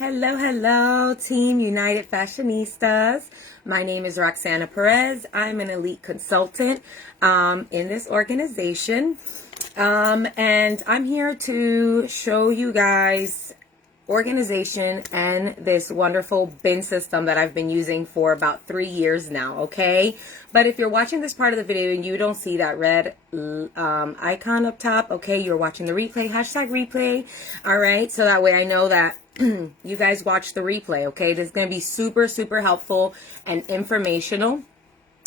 Hello, hello, Team United Fashionistas. My name is Roxana Perez. I'm an elite consultant in this organization. And I'm here to show you guys organization and this wonderful bin system that I've been using for about 3 years now, okay? But if you're watching this part of the video and you don't see that red icon up top, okay, you're watching the replay, hashtag replay, all right? So that way I know that you guys watch the replay, okay? This is going to be super, super helpful and informational.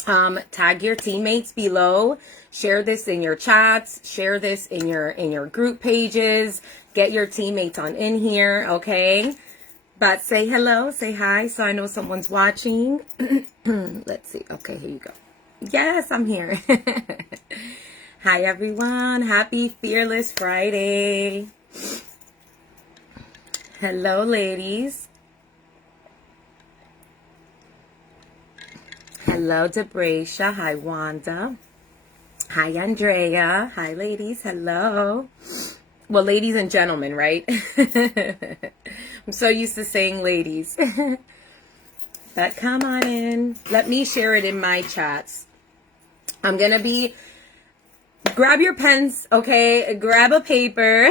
Tag your teammates below, share this in your chats, share this in your group pages, get your teammates on in here, okay? But say hello, say hi, so I know someone's watching. Let's see. Okay, here you go. Yes, I'm here. Hi, everyone. Happy Fearless Friday. Hello, ladies. Hello, Debracia. Hi, Wanda. Hi, Andrea. Hi, ladies. Hello. Well, ladies and gentlemen, right? I'm so used to saying ladies. But come on in. Let me share it in my chats. I'm going to be... Grab your pens, okay? Grab a paper.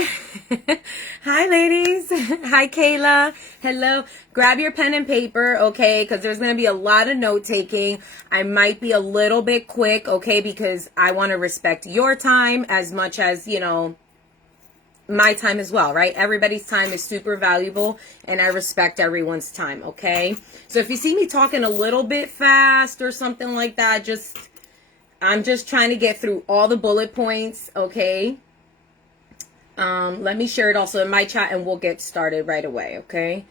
Hi, ladies. Hi, Kayla. Hello. Grab your pen and paper, okay? Because there's going to be a lot of note-taking. I might be a little bit quick, okay? Because I want to respect your time as much as, you know, my time as well, right? Everybody's time is super valuable, and I respect everyone's time, okay? So if you see me talking a little bit fast or something like that, I'm just trying to get through all the bullet points, okay? Let me share it also in my chat and we'll get started right away, okay?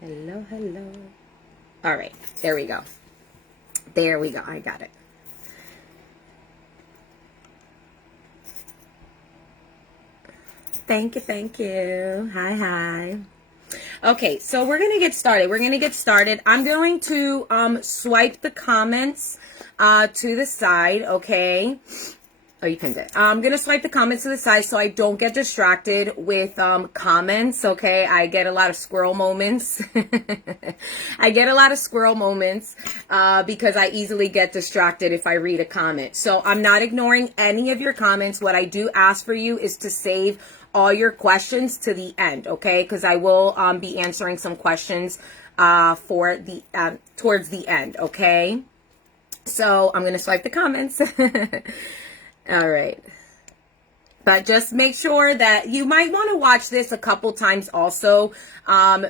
Hello, hello. All right, there we go. There we go, I got it. Thank you, thank you. Hi, hi. Okay, so we're going to get started. I'm going to swipe the comments to the side, okay? Oh, you pinned it. I'm going to swipe the comments to the side so I don't get distracted with comments, okay? I get a lot of squirrel moments. I get a lot of squirrel moments because I easily get distracted if I read a comment. So I'm not ignoring any of your comments. What I do ask for you is to save all your questions to the end, okay? Because I will be answering some questions for the towards the end, okay? So I'm going to swipe the comments. All right. But just make sure that you might want to watch this a couple times also.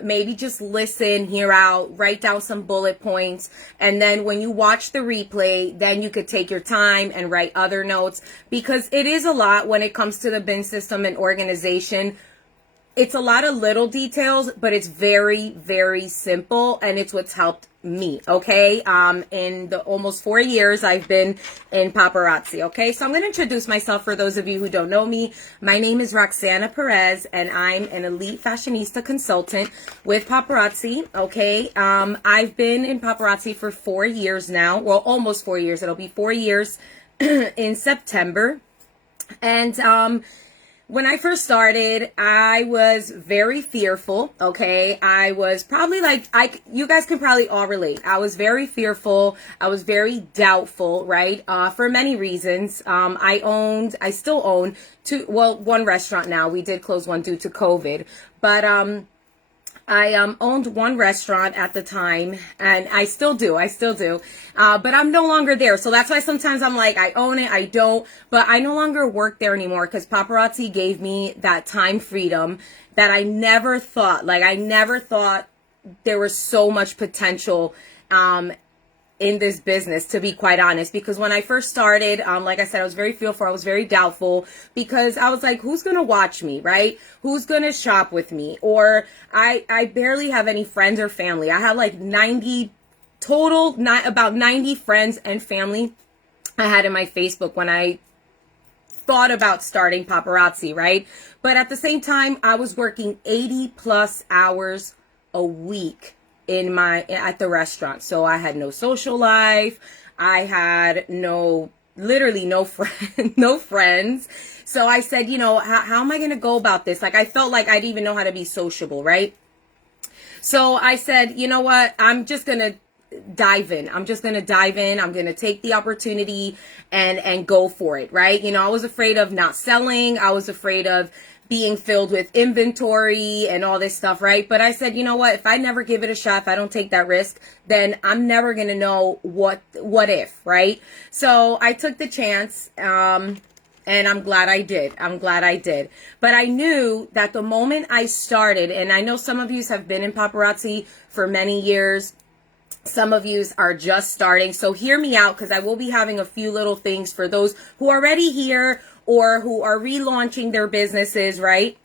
Maybe just listen, hear out, write down some bullet points. And then when you watch the replay, then you could take your time and write other notes. Because it is a lot when it comes to the bin system and organization. It's a lot of little details, but it's very, very simple. And it's what's helped me, okay? In the almost 4 years I've been in paparazzi, okay? So I'm going to introduce myself for those of you who don't know me. My name is Roxana Perez, and I'm an elite fashionista consultant with paparazzi, okay? I've been in paparazzi for 4 years now. Well, almost 4 years. It'll be 4 years in September. And when I first started, I was very fearful, okay? I was probably like, you guys can probably all relate. I was very fearful. I was very doubtful, right? For many reasons. I still own one restaurant now. We did close one due to COVID. But I owned one restaurant at the time, and I still do, but I'm no longer there. So that's why sometimes I'm like, I own it, I don't, but I no longer work there anymore because paparazzi gave me that time freedom that I never thought there was so much potential in this business, to be quite honest, because when I first started, like I said, I was very fearful. I was very doubtful because I was like, who's going to watch me, right? Who's going to shop with me? Or I barely have any friends or family. I had like 90 total, about 90 friends and family I had in my Facebook when I thought about starting paparazzi, right? But at the same time, I was working 80 plus hours a week at the restaurant. So I had no social life. I had literally no no friends. So I said, you know, how am I going to go about this? Like, I felt like I didn't even know how to be sociable, right? So I said, you know what? I'm just going to dive in. I'm just going to dive in. I'm going to take the opportunity and go for it, right? You know, I was afraid of not selling. I was afraid of being filled with inventory and all this stuff, right? But I said, you know what? If I never give it a shot, if I don't take that risk, then I'm never going to know what if, right? So I took the chance, and I'm glad I did. I'm glad I did. But I knew that the moment I started, and I know some of you have been in paparazzi for many years, some of you are just starting. So hear me out, because I will be having a few little things for those who are already here or who are relaunching their businesses, right?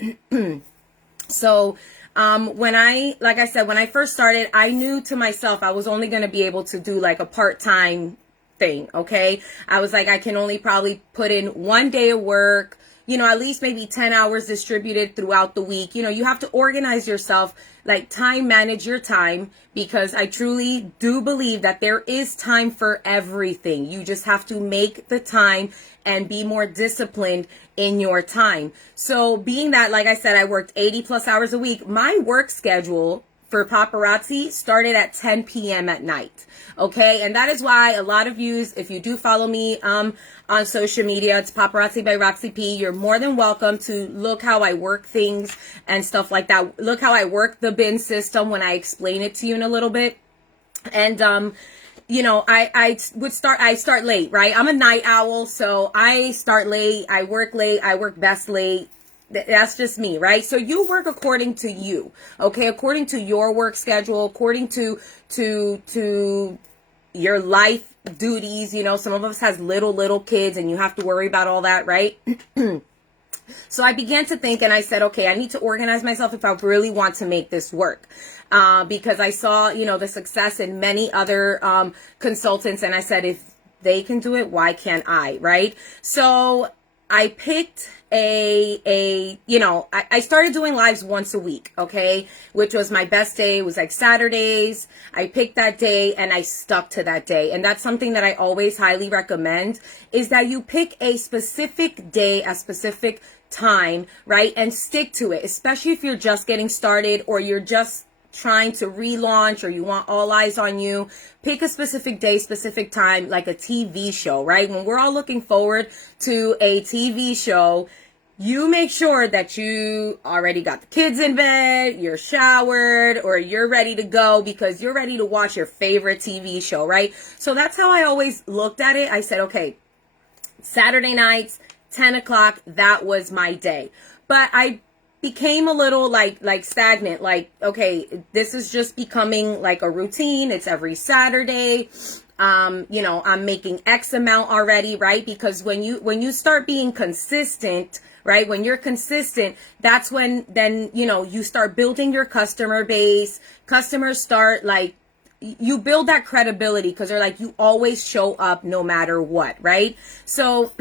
So like I said, when I first started, I knew to myself I was only going to be able to do like a part-time thing, okay? I was like, I can only probably put in 1 day of work, you know, at least maybe 10 hours distributed throughout the week. You know, you have to organize yourself, like time manage your time, because I truly do believe that there is time for everything. You just have to make the time and be more disciplined in your time. So being that, like I said, I worked 80 plus hours a week, my work schedule for paparazzi started at 10 p.m. at night. Okay. And that is why a lot of you, if you do follow me on social media, it's Paparazzi by Roxy P. You're more than welcome to look how I work things and stuff like that. Look how I work the bin system when I explain it to you in a little bit. And you know, I start late, right? I'm a night owl, so I start late, I work best late. That's just me, right? So you work according to you, okay? According to your work schedule, according to your life duties. You know, some of us has little kids and you have to worry about all that, right? So I began to think, and I said, okay, I need to organize myself if I really want to make this work. Because I saw, you know, the success in many other consultants, and I said, if they can do it, why can't I, right? So I picked I started doing lives once a week, okay, which was my best day. It was like Saturdays. I picked that day and I stuck to that day. And that's something that I always highly recommend, is that you pick a specific day, a specific time, right, and stick to it, especially if you're just getting started or you're just trying to relaunch or you want all eyes on you. Pick a specific day, specific time, like a TV show, right? When we're all looking forward to a TV show, you make sure that you already got the kids in bed, you're showered, or you're ready to go because you're ready to watch your favorite TV show, right? So that's how I always looked at it. I said, okay, Saturday nights, 10 o'clock, that was my day. But I became a little like stagnant, like, okay, this is just becoming like a routine. It's every Saturday. You know, I'm making X amount already, right? Because when you start being consistent, right? When you're consistent, that's when then, you know, you start building your customer base. Customers start like, you build that credibility because they're like, you always show up no matter what, right? So,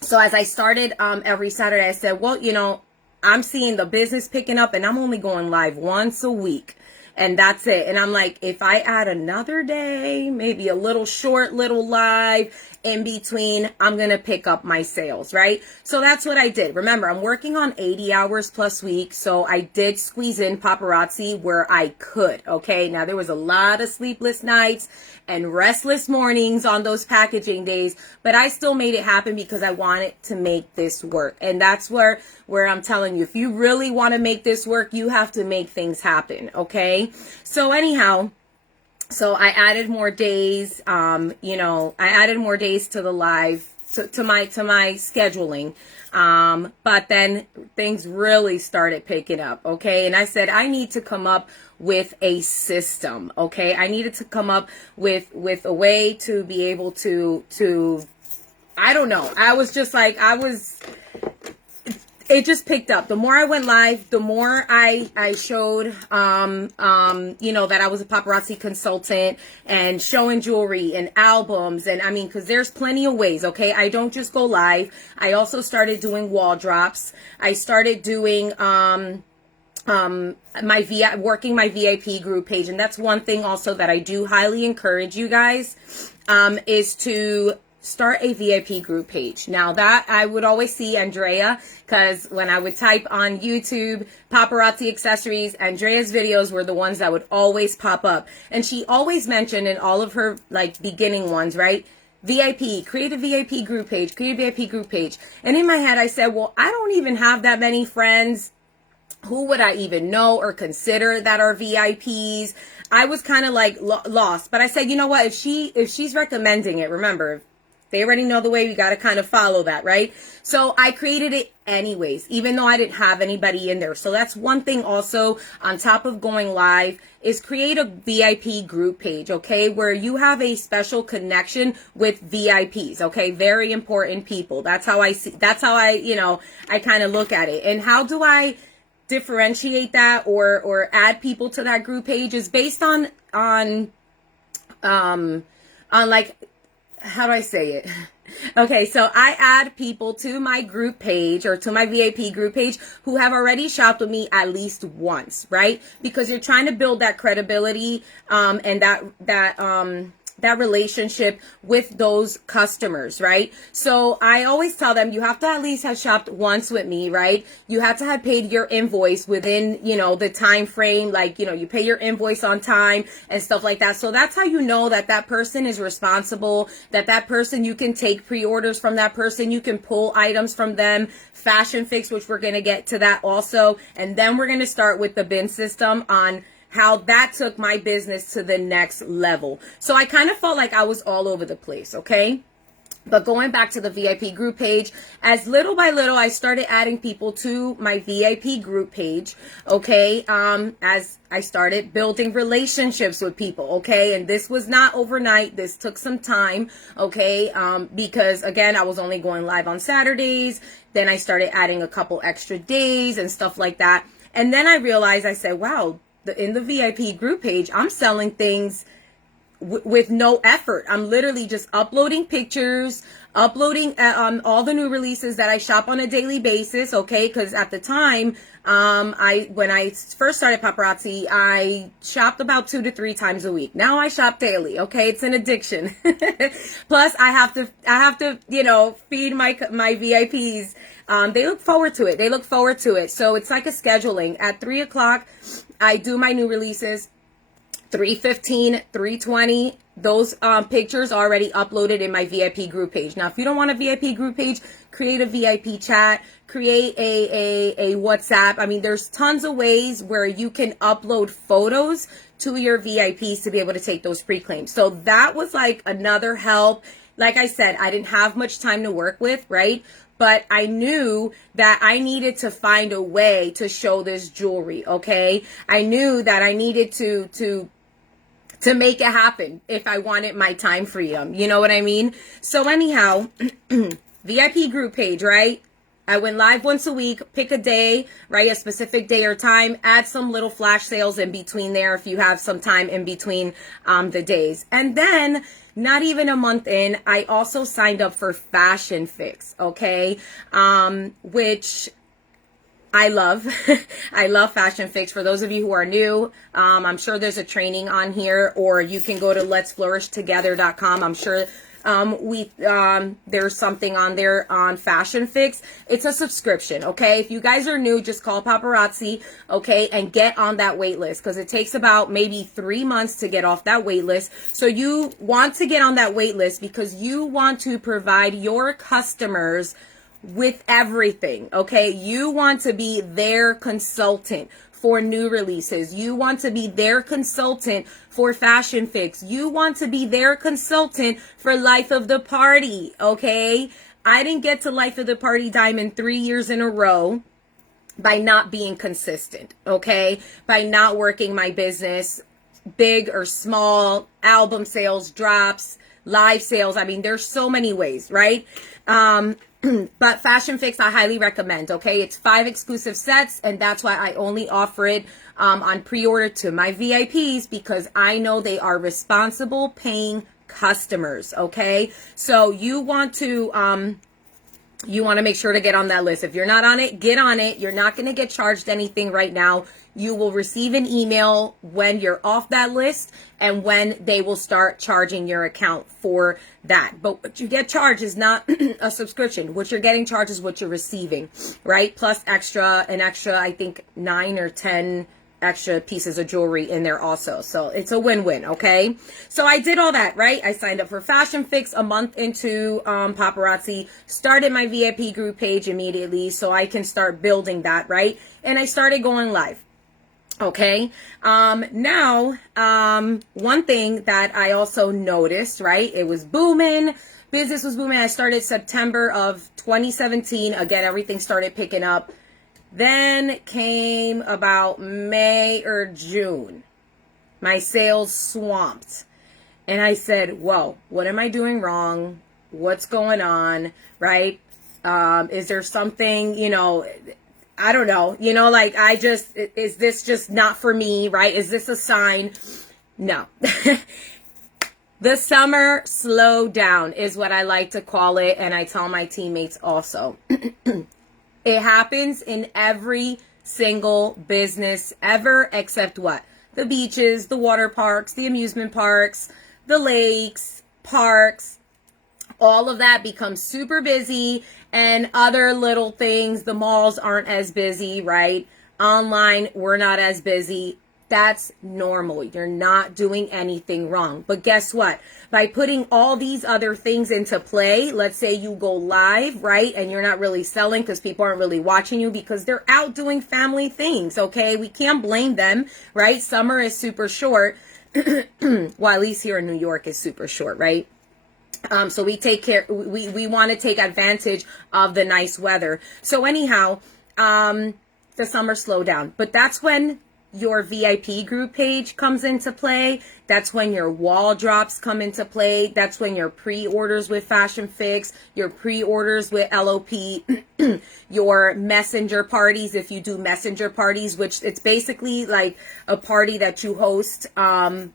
so as I started every Saturday, I said, well, you know, I'm seeing the business picking up and I'm only going live once a week. And that's it. And I'm like, if I add another day, maybe a little short, little live in between, I'm going to pick up my sales, right? So that's what I did. Remember, I'm working on 80 hours plus week. So I did squeeze in paparazzi where I could. Okay. Now there was a lot of sleepless nights and restless mornings on those packaging days, but I still made it happen because I wanted to make this work. And that's where I'm telling you, if you really want to make this work, you have to make things happen. Okay. So anyhow, so I added more days, you know, I added more days to the live, to my scheduling. But then things really started picking up. Okay. And I said, I need to come up with a system. Okay. I needed to come up with a way to be able to, I don't know. I was just like, it just picked up. The more I went live, the more I showed, you know, that I was a paparazzi consultant and showing jewelry and albums. And I mean, cause there's plenty of ways. Okay. I don't just go live. I also started doing wall drops. I started doing, working my VIP group page. And that's one thing also that I do highly encourage you guys, is to start a VIP group page. Now that I would always see Andrea, because when I would type on YouTube, Paparazzi Accessories, Andrea's videos were the ones that would always pop up. And she always mentioned in all of her like beginning ones, right? VIP, create a VIP group page, create a VIP group page. And in my head, I said, well, I don't even have that many friends. Who would I even know or consider that are VIPs? I was kind of like lost, but I said, you know what? If she's recommending it, remember, if they already know the way, we got to kind of follow that, right? So I created it anyways, even though I didn't have anybody in there. So that's one thing also on top of going live, is create a VIP group page, okay? Where you have a special connection with VIPs, okay? Very important people. That's how I I kind of look at it. And how do I differentiate that or add people to that group page is based on like, how do I say it? Okay, so I add people to my group page or to my VIP group page who have already shopped with me at least once, right? Because you're trying to build that credibility and that relationship with those customers, right? So I always tell them you have to at least have shopped once with me, right? You have to have paid your invoice within, the time frame, like, you pay your invoice on time and stuff like that. So that's how you know that that person is responsible, that person, you can take pre-orders from that person, you can pull items from them, Fashion Fix, which we're going to get to that also. And then we're going to start with the bin system on how that took my business to the next level. So I kind of felt like I was all over the place, okay? But going back to the VIP group page, as little by little, I started adding people to my VIP group page, okay? As I started building relationships with people, okay? And this was not overnight. This took some time, okay? Because, again, I was only going live on Saturdays. Then I started adding a couple extra days and stuff like that. And then I realized, I said, wow, in the VIP group page, I'm selling things with no effort. I'm literally just uploading pictures, uploading all the new releases that I shop on a daily basis, okay? Because at the time, when I first started Paparazzi, I shopped about 2 to 3 times a week. Now I shop daily, okay? It's an addiction. Plus, I have to, feed my VIPs. They look forward to it. So it's like a scheduling. At 3 o'clock, I do my new releases. 3:15, 3:20, those pictures are already uploaded in my VIP group page. Now, if you don't want a VIP group page, create a VIP chat, create a WhatsApp. I mean, there's tons of ways where you can upload photos to your VIPs to be able to take those pre-claims. So that was like another help. Like I said, I didn't have much time to work with, right? But I knew that I needed to find a way to show this jewelry, okay? I knew that I needed to make it happen if I wanted my time freedom. You know what I mean? So anyhow, VIP group page, right? I went live once a week, pick a day, right? A specific day or time, add some little flash sales in between there if you have some time in between the days. And then not even a month in, I also signed up for Fashion Fix, okay? Which I love. I love Fashion Fix. For those of you who are new, I'm sure there's a training on here, or you can go to letsflourishtogether.com. I'm sure there's something on there on Fashion Fix. It's a subscription, okay? If you guys are new, just call Paparazzi, okay, and get on that wait list, because it takes about maybe 3 months to get off that wait list. So you want to get on that wait list because you want to provide your customers with everything, okay? You want to be their consultant for new releases. You want to be their consultant for Fashion Fix. You want to be their consultant for Life of the Party, okay? I didn't get to Life of the Party Diamond 3 years in a row by not being consistent, okay? By not working my business, big or small, album sales, drops, live sales. I mean, there's so many ways, right? But Fashion Fix, I highly recommend, okay? It's 5 exclusive sets, and that's why I only offer it on pre-order to my VIPs, because I know they are responsible paying customers, okay? So you want to You want to make sure to get on that list. If you're not on it, get on it. You're not going to get charged anything right now. You will receive an email when you're off that list and when they will start charging your account for that. But what you get charged is not a subscription. What you're getting charged is what you're receiving, right? Plus an extra, I think 9 or 10 extra pieces of jewelry in there also. So it's a win-win, okay? So I did all that, right? I signed up for Fashion Fix a month into Paparazzi, started my VIP group page immediately so I can start building that, right? And I started going live. Okay. Now, one thing that I also noticed, right? It was booming. Business was booming. I started September of 2017. Again, everything started picking up. Then came about May or June. My sales swamped. And I said, whoa, what am I doing wrong? What's going on? Right? Is there something, I don't know, like is this just not for me? Right? Is this a sign? No. The summer slowdown is what I like to call it. And I tell my teammates also. It happens in every single business ever, except what? The beaches, the water parks, the amusement parks, the lakes, parks, all of that becomes super busy, and other little things, the malls aren't as busy, right? Online, we're not as busy. That's normal. You're not doing anything wrong. But guess what? By putting all these other things into play, let's say you go live, right? And you're not really selling because people aren't really watching you because they're out doing family things, okay? We can't blame them, right? Summer is super short. Well, at least here in New York is super short, right? So we take care, we want to take advantage of the nice weather. So anyhow, the summer slowdown. But that's when your VIP group page comes into play. That's when your wall drops come into play. That's when your pre-orders with Fashion Fix, your pre-orders with LOP, your messenger parties, if you do messenger parties, which it's basically like a party that you host in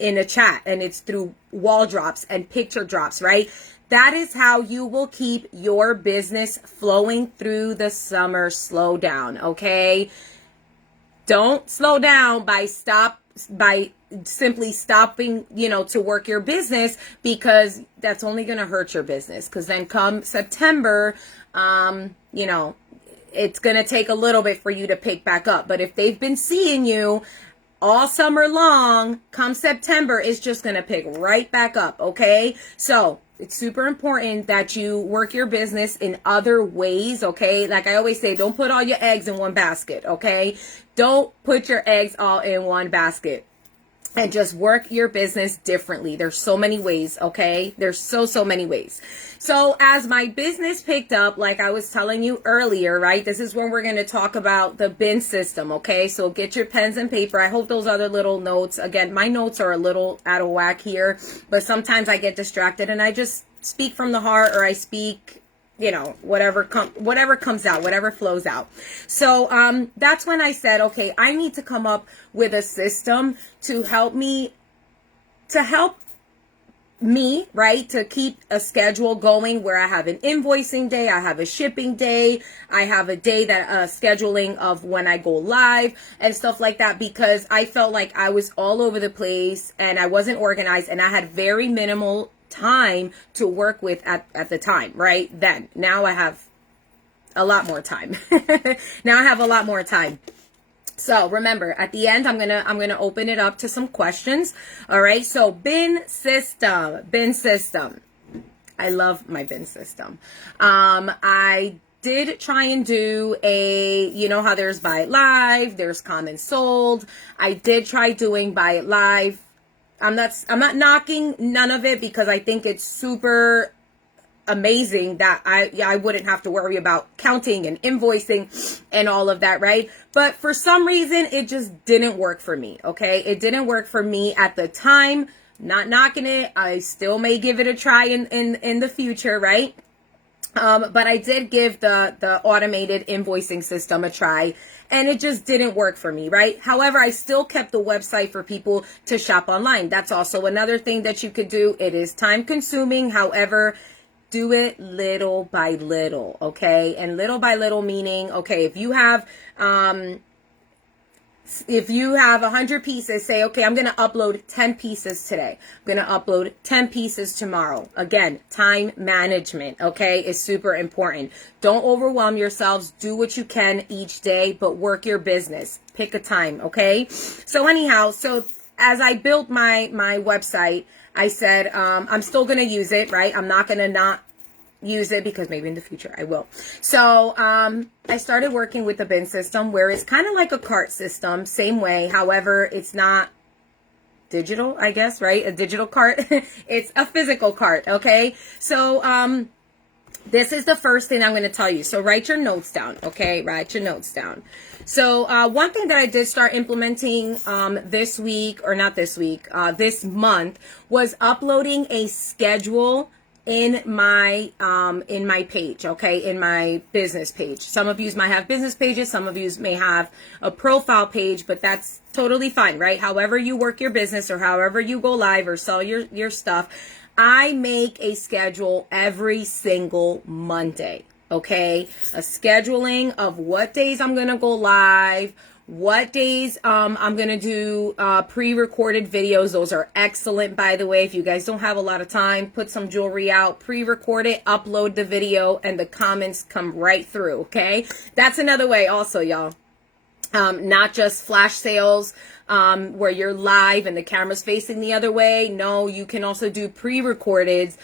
a chat, and it's through wall drops and picture drops, right? That is how you will keep your business flowing through the summer slowdown, okay? Don't slow down by simply stopping, to work your business, because that's only going to hurt your business. Because then come September, it's going to take a little bit for you to pick back up. But if they've been seeing you all summer long, come September, it's just going to pick right back up. Okay. So it's super important that you work your business in other ways, okay? Like I always say, don't put all your eggs in one basket, okay? Don't put your eggs all in one basket. And just work your business differently. There's so many ways, okay? There's so many ways. So as my business picked up, like I was telling you earlier, right? This is when we're going to talk about the bin system, okay? So get your pens and paper. I hope those other little notes, again, my notes are a little out of whack here, but sometimes I get distracted and I just speak from the heart, or I speak, whatever comes out, whatever flows out. So that's when I said, okay, I need to come up with a system to help me, right, to keep a schedule going where I have an invoicing day, I have a shipping day, I have a day that scheduling of when I go live and stuff like that, because I felt like I was all over the place and I wasn't organized and I had very minimal time to work with at the time, right? Then now I have a lot more time. Now I have a lot more time. So remember, at the end, I'm gonna open it up to some questions. All right. So bin system. I love my bin system. I did try and do how there's buy it live, there's comments sold. I did try doing buy it live. I'm not knocking none of it, because I think it's super amazing that I wouldn't have to worry about counting and invoicing and all of that, right? But for some reason, it just didn't work for me, okay? It didn't work for me at the time. Not knocking it. I still may give it a try in the future, right? But I did give the automated invoicing system a try, and it just didn't work for me, right? However, I still kept the website for people to shop online. That's also another thing that you could do. It is time consuming. However, do it little by little, okay? And little by little meaning, okay, if you have 100 pieces, say, okay, I'm going to upload 10 pieces today. I'm going to upload 10 pieces tomorrow. Again, time management, okay, is super important. Don't overwhelm yourselves. Do what you can each day, but work your business. Pick a time, okay? So anyhow, so as I built my website, I said, I'm still going to use it, right? I'm not going to not use it because maybe in the future I will. So I started working with the bin system where it's kind of like a cart system, same way. However, it's not digital, I guess, right? A digital cart. It's a physical cart, okay? So this is the first thing I'm going to tell you. So write your notes down, okay? Write your notes down. So one thing that I did start implementing this week, or not this week, this month, was uploading a schedule in my page, okay, in my business page. Some of you might have business pages, some of you may have a profile page, but that's totally fine, right? However you work your business or however you go live or sell your stuff, I make a schedule every single Monday, okay? A scheduling of what days I'm gonna go live, what days I'm going to do pre-recorded videos. Those are excellent, by the way. If you guys don't have a lot of time, put some jewelry out, pre-record it, upload the video, and the comments come right through, okay? That's another way also, y'all. Not just flash sales where you're live and the camera's facing the other way. No, you can also do pre-recorded.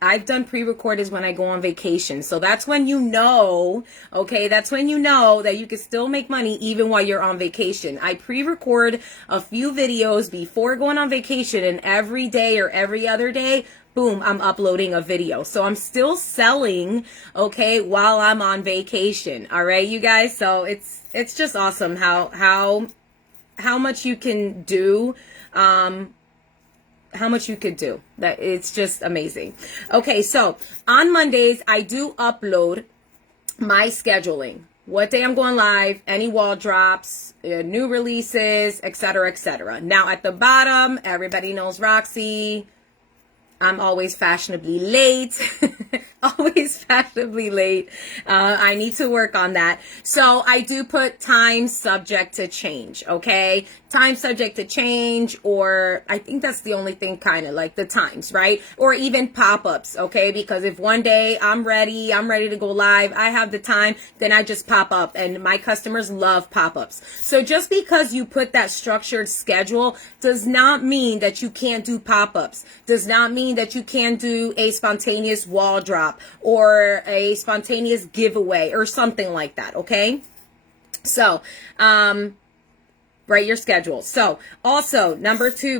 I've done pre-recorded when I go on vacation. So that's when you know, okay, that's when you know that you can still make money even while you're on vacation. I pre-record a few videos before going on vacation, and every day or every other day, boom, I'm uploading a video. So I'm still selling, okay, while I'm on vacation. All right, you guys. So it's just awesome how much you can do. How much you could do. That it's just amazing. Okay, so on Mondays, I do upload my scheduling. What day I'm going live, any wall drops, new releases, etc., etc. Now at the bottom, everybody knows Roxy. I'm always fashionably late. Always fashionably late. I need to work on that. So I do put time subject to change, okay? Time subject to change, or I think that's the only thing, kind of like the times, right? Or even pop-ups, okay? Because if one day I'm ready to go live, I have the time, then I just pop up, and my customers love pop-ups. So just because you put that structured schedule does not mean that you can't do pop-ups. Does not mean that you can't do a spontaneous wall drop or a spontaneous giveaway or something like that, okay? So, write your schedule. So also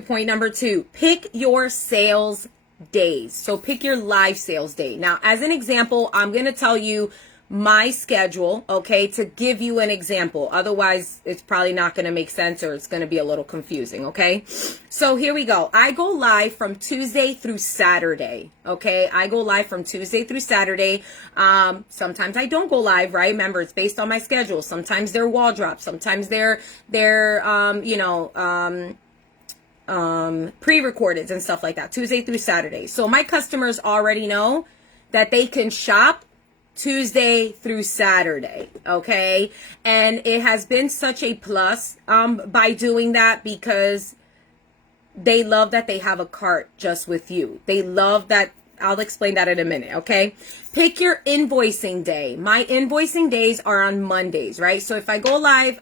point number two, pick your sales days. So pick your live sales day. Now, as an example, I'm going to tell you my schedule, okay, to give you an example. Otherwise, it's probably not going to make sense, or it's going to be a little confusing, okay? So here we go. I go live from Tuesday through Saturday, okay? I go live from Tuesday through Saturday. Sometimes I don't go live, right? Remember, it's based on my schedule. Sometimes they're wall drops. Sometimes they're pre-recorded and stuff like that, Tuesday through Saturday. So my customers already know that they can shop Tuesday through Saturday, okay? And it has been such a plus by doing that, because they love that they have a cart just with you. They love that. I'll explain that in a minute, okay? Pick your invoicing day. My invoicing days are on Mondays, right? So if I go live,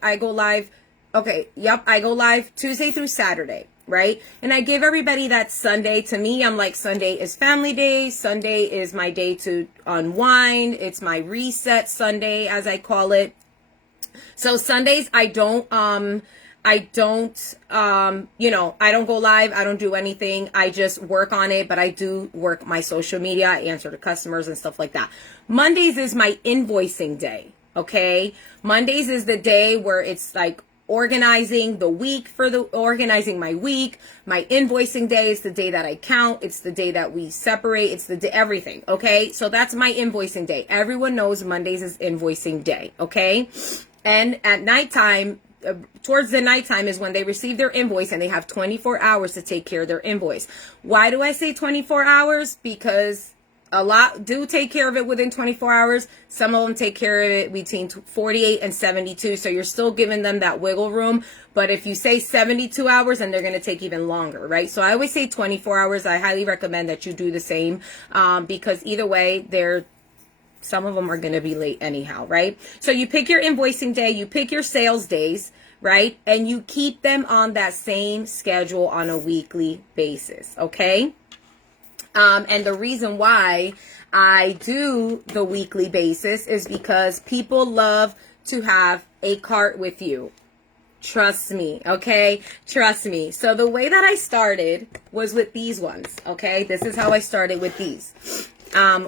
okay, yep, I go live Tuesday through Saturday, right? And I give everybody that Sunday. To me, I'm like, Sunday is family day. Sunday is my day to unwind. It's my reset Sunday, as I call it. So Sundays, I don't go live. I don't do anything. I just work on it, but I do work my social media. I answer to customers and stuff like that. Mondays is my invoicing day, okay? Mondays is the day where it's like organizing the week organizing my week. My invoicing day is the day that I count. It's the day that we separate. It's the day, everything. Okay. So that's my invoicing day. Everyone knows Mondays is invoicing day. Okay. And at nighttime, towards the nighttime is when they receive their invoice, and they have 24 hours to take care of their invoice. Why do I say 24 hours? Because a lot do take care of it within 24 hours. Some of them take care of it between 48 and 72. So you're still giving them that wiggle room. But if you say 72 hours, then they're going to take even longer, right? So I always say 24 hours. I highly recommend that you do the same, because either way, some of them are going to be late anyhow, right? So you pick your invoicing day, you pick your sales days, right? And you keep them on that same schedule on a weekly basis, okay? And the reason why I do the weekly basis is because people love to have a cart with you. Trust me, okay? Trust me. So the way that I started was with these ones, okay? This is how I started with these.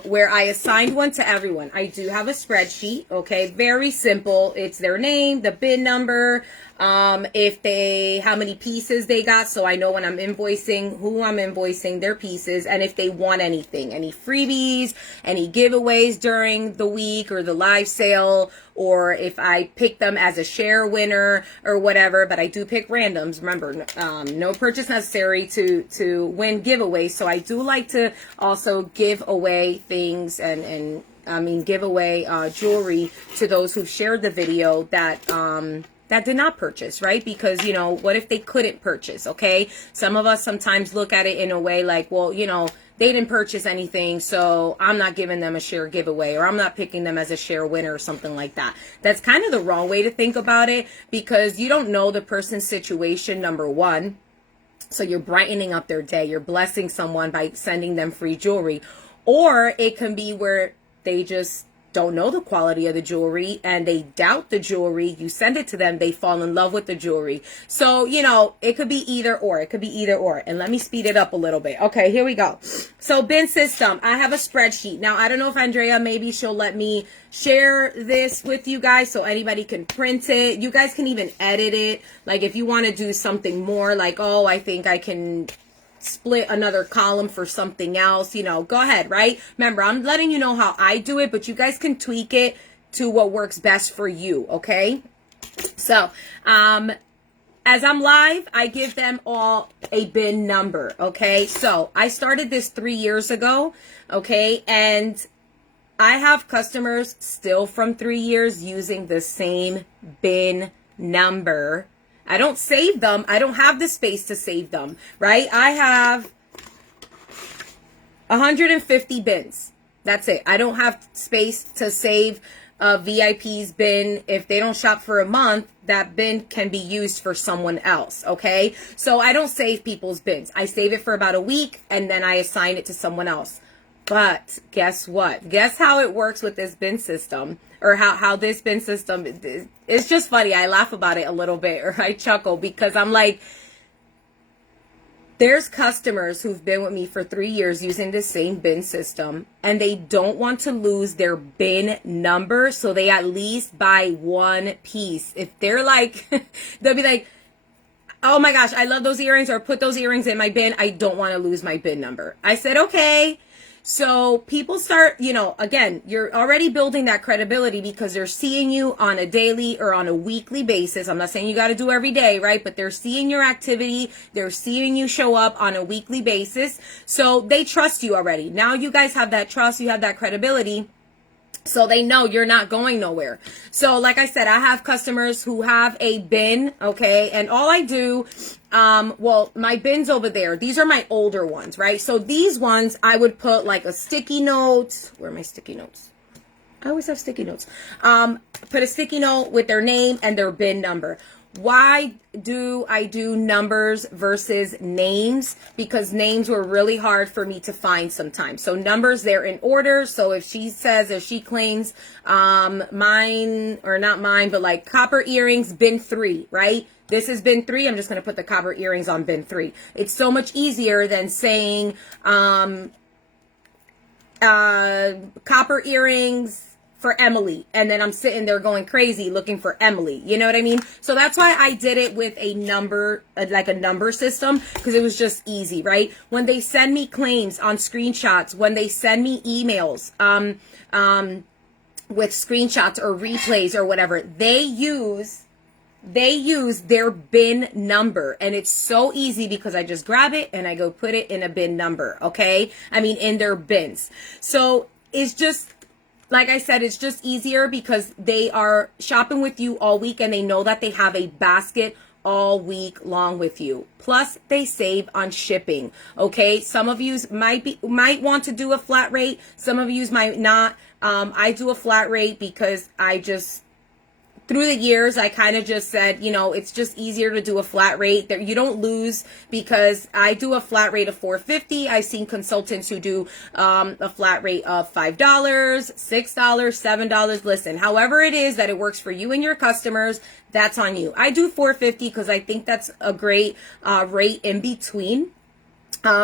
Where I assigned one to everyone. I do have a spreadsheet, okay? Very simple. It's their name, the bin number, how many pieces they got, so I know when I'm invoicing, who I'm invoicing, their pieces, and if they want anything, any freebies, any giveaways during the week or the live sale, or if I pick them as a share winner or whatever. But I do pick randoms. Remember, no purchase necessary to win giveaways. So I do like to also give away things and give away jewelry to those who've shared the video that did not purchase, right? Because, what if they couldn't purchase, okay? Some of us sometimes look at it in a way like, well, they didn't purchase anything, so I'm not giving them a share giveaway, or I'm not picking them as a share winner or something like that. That's kind of the wrong way to think about it, because you don't know the person's situation, number one. So you're brightening up their day. You're blessing someone by sending them free jewelry. Or it can be where they just don't know the quality of the jewelry and they doubt the jewelry. You send it to them, they fall in love with the jewelry. So, it could be either or. It could be either or. And let me speed it up a little bit. Okay, here we go. So bin system, I have a spreadsheet. Now, I don't know if Andrea, maybe she'll let me share this with you guys so anybody can print it. You guys can even edit it. Like if you want to do something more like, oh, I think I can split another column for something else, go ahead, right? Remember, I'm letting you know how I do it, but you guys can tweak it to what works best for you, okay? So, as I'm live, I give them all a bin number, okay? So, I started this 3 years ago, okay? And I have customers still from 3 years using the same bin number. I don't save them. I don't have the space to save them, right? I have 150 bins. That's it. I don't have space to save a VIP's bin. If they don't shop for a month, that bin can be used for someone else, okay? So I don't save people's bins. I save it for about a week, and then I assign it to someone else. But guess what? Guess how it works with this bin system, or how this bin system, it's just funny. I laugh about it a little bit, or I chuckle, because I'm like, there's customers who've been with me for 3 years using the same bin system, and they don't want to lose their bin number, so they at least buy one piece. If they're like, they'll be like, oh my gosh, I love those earrings, or put those earrings in my bin. I don't want to lose my bin number. I said, okay. So people start, again, you're already building that credibility because they're seeing you on a daily or on a weekly basis. I'm not saying you got to do every day, right? But they're seeing your activity. They're seeing you show up on a weekly basis. So they trust you already. Now you guys have that trust. You have that credibility. So they know you're not going nowhere. So like I said, I have customers who have a bin, okay? And all I do, my bin's over there. These are my older ones, right? So these ones, I would put like a sticky note. Where are my sticky notes? I always have sticky notes. Put a sticky note with their name and their bin number. Why do I do numbers versus names? Because names were really hard for me to find sometimes. So numbers, they're in order. So if she claims mine, or not mine, but like copper earrings, bin 3, right? This is bin 3. I'm just going to put the copper earrings on bin 3. It's so much easier than saying copper earrings for Emily, and then I'm sitting there going crazy looking for Emily. You know what I mean? So that's why I did it with a number, like a number system, because it was just easy, right? When they send me claims on screenshots, when they send me emails with screenshots or replays or whatever, they use they use their bin number, and it's so easy because I just grab it and I go put it in a bin number, okay? I mean, in their bins. So it's just, like I said, it's just easier because they are shopping with you all week and they know that they have a basket all week long with you. Plus, they save on shipping, okay? Some of you might want to do a flat rate. Some of you might not. I do a flat rate because through the years, I kind of just said, you know, it's just easier to do a flat rate. That you don't lose, because I do a flat rate of $4.50. I've seen consultants who do a flat rate of $5, $6, $7. Listen, however it is that it works for you and your customers, that's on you. I do $4.50 because I think that's a great rate in between.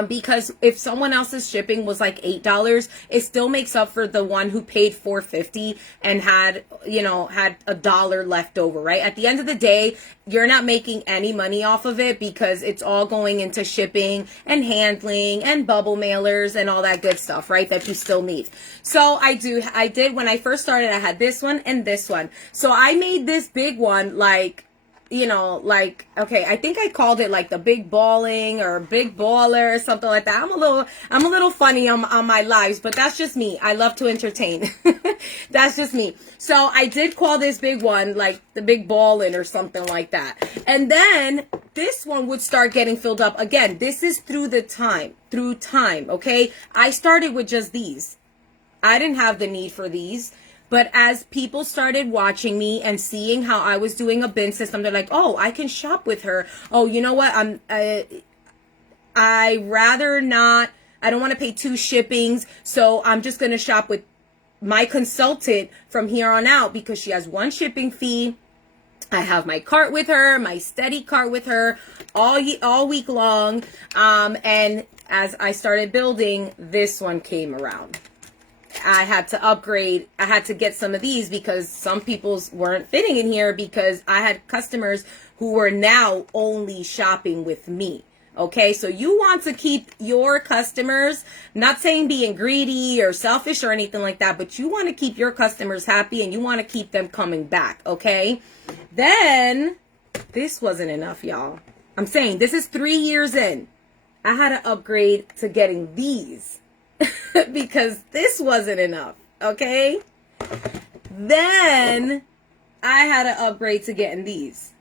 Because if someone else's shipping was like $8, it still makes up for the one who paid $4.50 and had a dollar left over, right? At the end of the day, you're not making any money off of it because it's all going into shipping and handling and bubble mailers and all that good stuff, right? That you still need. So I did, when I first started, I had this one and this one. So I made this big one okay, I think I called it like the big balling or big baller or something like that. I'm a little funny on my lives, but that's just me. I love to entertain. That's just me. So I did call this big one like the big ballin' or something like that. And then this one would start getting filled up. Again, this is through time, okay? I started with just these. I didn't have the need for these. But as people started watching me and seeing how I was doing a bin system, they're like, oh, I can shop with her. Oh, you know what? I rather not. I don't want to pay 2 shippings. So I'm just going to shop with my consultant from here on out because she has 1 shipping fee. I have my cart with her, my steady cart with her all week long. And as I started building, this one came around. I had to upgrade. I had to get some of these because some people's weren't fitting in here because I had customers who were now only shopping with me. Okay, so you want to keep your customers, not saying being greedy or selfish or anything like that, but you want to keep your customers happy and you want to keep them coming back, okay? Then, this wasn't enough, y'all. I'm saying this is 3 years in. I had to upgrade to getting these. Because this wasn't enough, okay? Then I had to upgrade to getting these.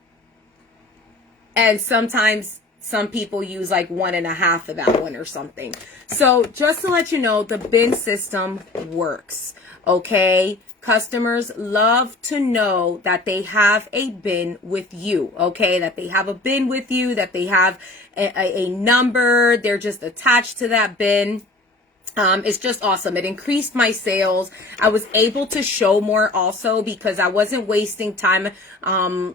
And sometimes some people use like 1.5 of that one or something. So just to let you know, the bin system works, okay? Customers love to know that they have a bin with you, okay? That they have a bin with you, that they have a number. They're just attached to that bin. It's just awesome. It increased my sales. I was able to show more also because I wasn't wasting time. I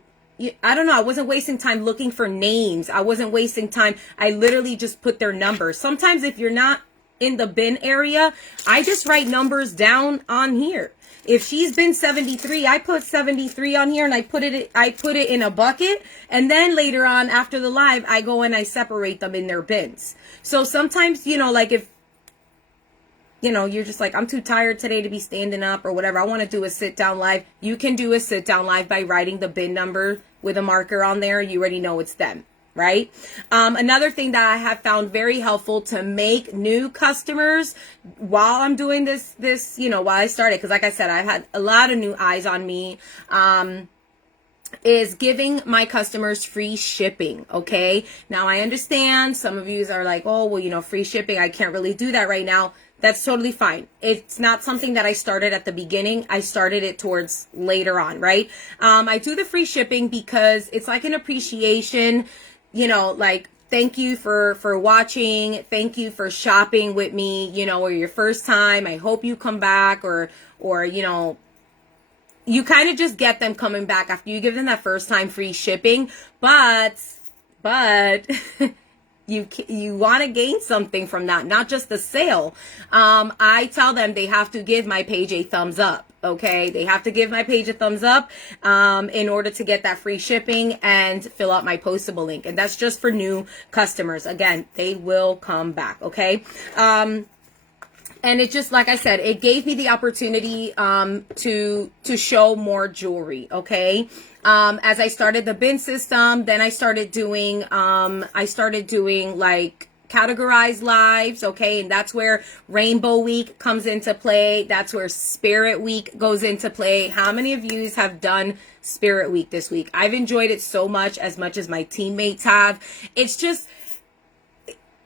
don't know. I wasn't wasting time looking for names. I wasn't wasting time. I literally just put their numbers. Sometimes if you're not in the bin area, I just write numbers down on here. If she's been 73, I put 73 on here and I put it in a bucket. And then later on after the live, I go and I separate them in their bins. So sometimes, like if, you're just like, I'm too tired today to be standing up or whatever. I want to do a sit down live. You can do a sit down live by writing the bin number with a marker on there. You already know it's them, right? Another thing that I have found very helpful to make new customers while I'm doing this, while I started, because like I said, I've had a lot of new eyes on me, is giving my customers free shipping, okay? Now, I understand some of you are like, oh, well, free shipping, I can't really do that right now. That's totally fine. It's not something that I started at the beginning. I started it towards later on, right? I do the free shipping because it's like an appreciation, like, thank you for watching. Thank you for shopping with me, or your first time. I hope you come back or, you kind of just get them coming back after you give them that first time free shipping. But you want to gain something from that, not just the sale. I tell them they have to give my page a thumbs up. Okay, they have to give my page a thumbs up in order to get that free shipping and fill out my postable link. And that's just for new customers. Again, they will come back. Okay. And it just, like I said, it gave me the opportunity to show more jewelry. Okay. As I started the bin system, then I started doing like categorized lives. Okay. And that's where Rainbow Week comes into play. That's where Spirit Week goes into play. How many of you have done Spirit Week this week? I've enjoyed it so much as my teammates have.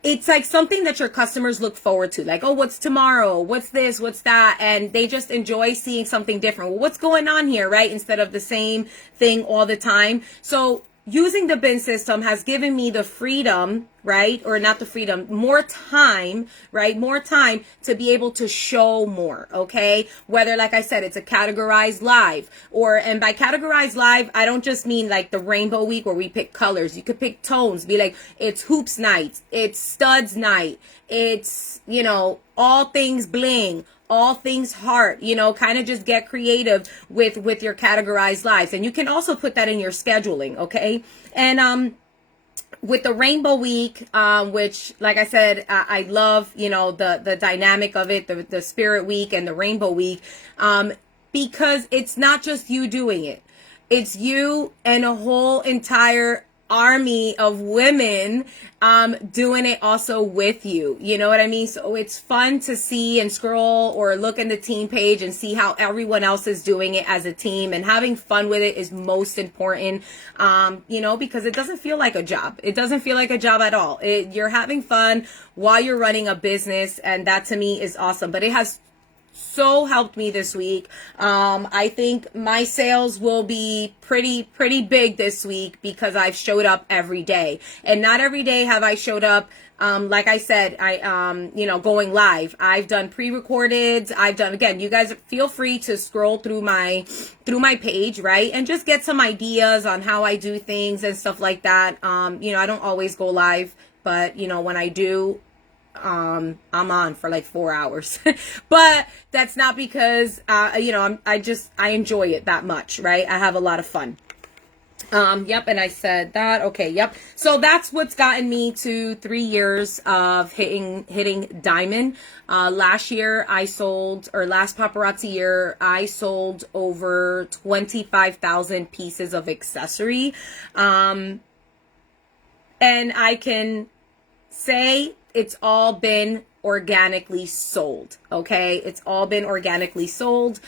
It's like something that your customers look forward to. Like, oh, what's tomorrow? What's this? What's that? And they just enjoy seeing something different. Well, what's going on here, right? Instead of the same thing all the time. So using the bin system has given me the freedom, right? Or not the freedom, more time, right? More time to be able to show more, okay? Whether, like I said, it's a categorized live and by categorized live, I don't just mean like the Rainbow Week where we pick colors. You could pick tones, be like, it's hoops night, it's studs night, it's, all things bling, all things heart, kind of just get creative with your categorized lives. And you can also put that in your scheduling, okay? And with the Rainbow Week, which, like I said, I love, the dynamic of it, the Spirit Week and the Rainbow Week, because it's not just you doing it. It's you and a whole entire army of women doing it also with you. You know what I mean? So it's fun to see and scroll or look in the team page and see how everyone else is doing it as a team, and having fun with it is most important, because it doesn't feel like a job. It doesn't feel like a job at all. You're having fun while you're running a business, and that to me is awesome. But it has so helped me this week. I think my sales will be pretty big this week because I've showed up every day, and not every day have I showed up. Like I said, going live. I've done pre-recorded. Again, you guys feel free to scroll through my page, right? And just get some ideas on how I do things and stuff like that. I don't always go live, but when I do, I'm on for like 4 hours, but that's not because, I enjoy it that much, right? I have a lot of fun. Yep. And I said that. Okay. Yep. So that's what's gotten me to 3 years of hitting diamond. Last paparazzi year, I sold over 25,000 pieces of accessory. And I can say it's all been organically sold. Okay. It's all been organically sold,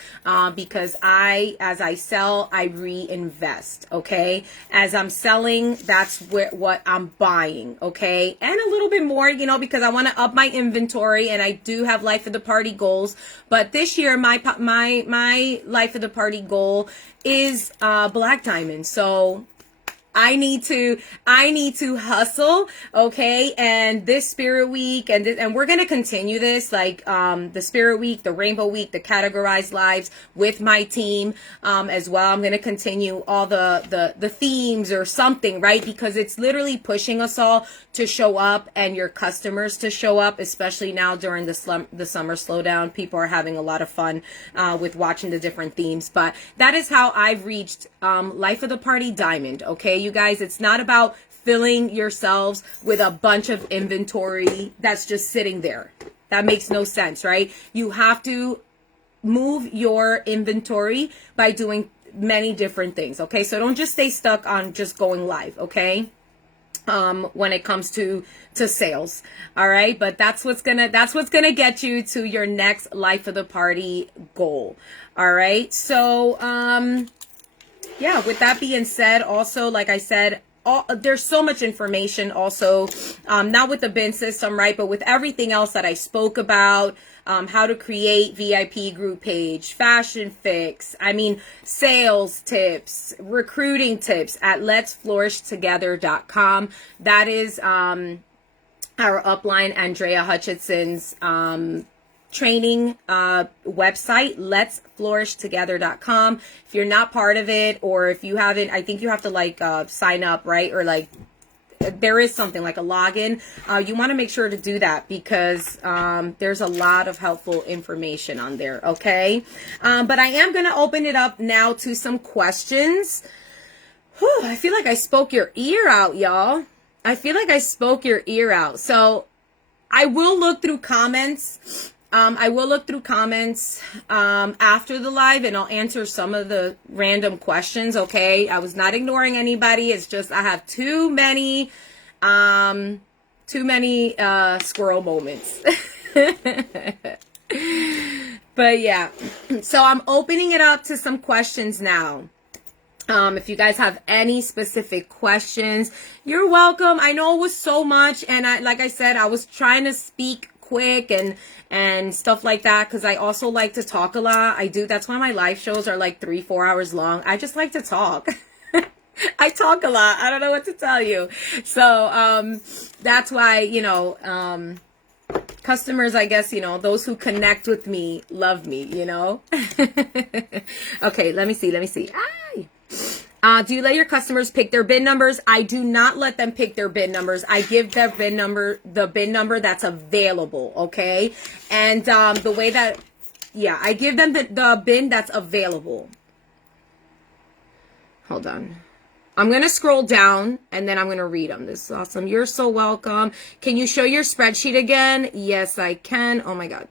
because as I sell, I reinvest. Okay. As I'm selling, that's what I'm buying. Okay. And a little bit more, because I want to up my inventory, and I do have life of the party goals. But this year, my life of the party goal is, black diamond. So I need to hustle, okay? And this Spirit Week, and we're going to continue this, like, the Spirit Week, the Rainbow Week, the categorized lives with my team, as well. I'm going to continue all the themes or something, right? Because it's literally pushing us all to show up, and your customers to show up, especially now during the summer slowdown. People are having a lot of fun, with watching the different themes. But that is how I've reached, life of the party diamond, okay? You guys, it's not about filling yourselves with a bunch of inventory that's just sitting there. That makes no sense, right? You have to move your inventory by doing many different things, okay? So don't just stay stuck on just going live, okay? When it comes to sales. All right. But that's what's gonna get you to your next life of the party goal. All right. So, yeah, with that being said, also, like I said, there's so much information also, not with the bin system, right? But with everything else that I spoke about, how to create VIP group page, fashion fix, sales tips, recruiting tips at letsflourishtogether.com. That is, our upline, Andrea Hutcheson's, training website, letsflourishtogether.com. If you're not part of it, or if you haven't, I think you have to sign up, right? Or there is something like a login. You want to make sure to do that, because there's a lot of helpful information on there. Okay. But I am going to open it up now to some questions. Whew, I feel like I spoke your ear out, y'all. I feel like I spoke your ear out. So I will look through comments. I will look through comments after the live, and I'll answer some of the random questions, okay? I was not ignoring anybody. It's just I have too many squirrel moments. But yeah, so I'm opening it up to some questions now. If you guys have any specific questions, you're welcome. I know it was so much, and like I said, I was trying to speak quick and stuff like that, because I also like to talk a lot. I do. That's why my live shows are like 3-4 hours long. I just like to talk. I talk a lot. I don't know what to tell you. So that's why, you know, customers, I guess, you know, those who connect with me love me, you know. Okay, let me see. Do you let your customers pick their bin numbers? I do not let them pick their bin numbers. I give their bin number, the bin number that's available, okay? And the way that, yeah, I give them the bin that's available. Hold on. I'm going to scroll down, and then I'm going to read them. This is awesome. You're so welcome. Can you show your spreadsheet again? Yes, I can. Oh, my God.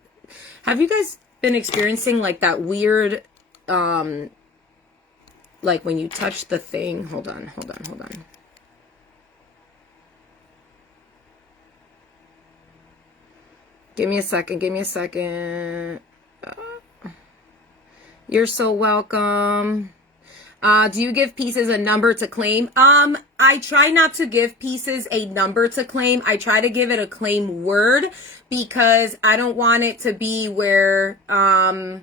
Have you guys been experiencing, like, that weird, like, when you touch the thing? Hold on. Give me a second. You're so welcome. Do you give pieces a number to claim? I try not to give pieces a number to claim. I try to give it a claim word, because I don't want it to be where, I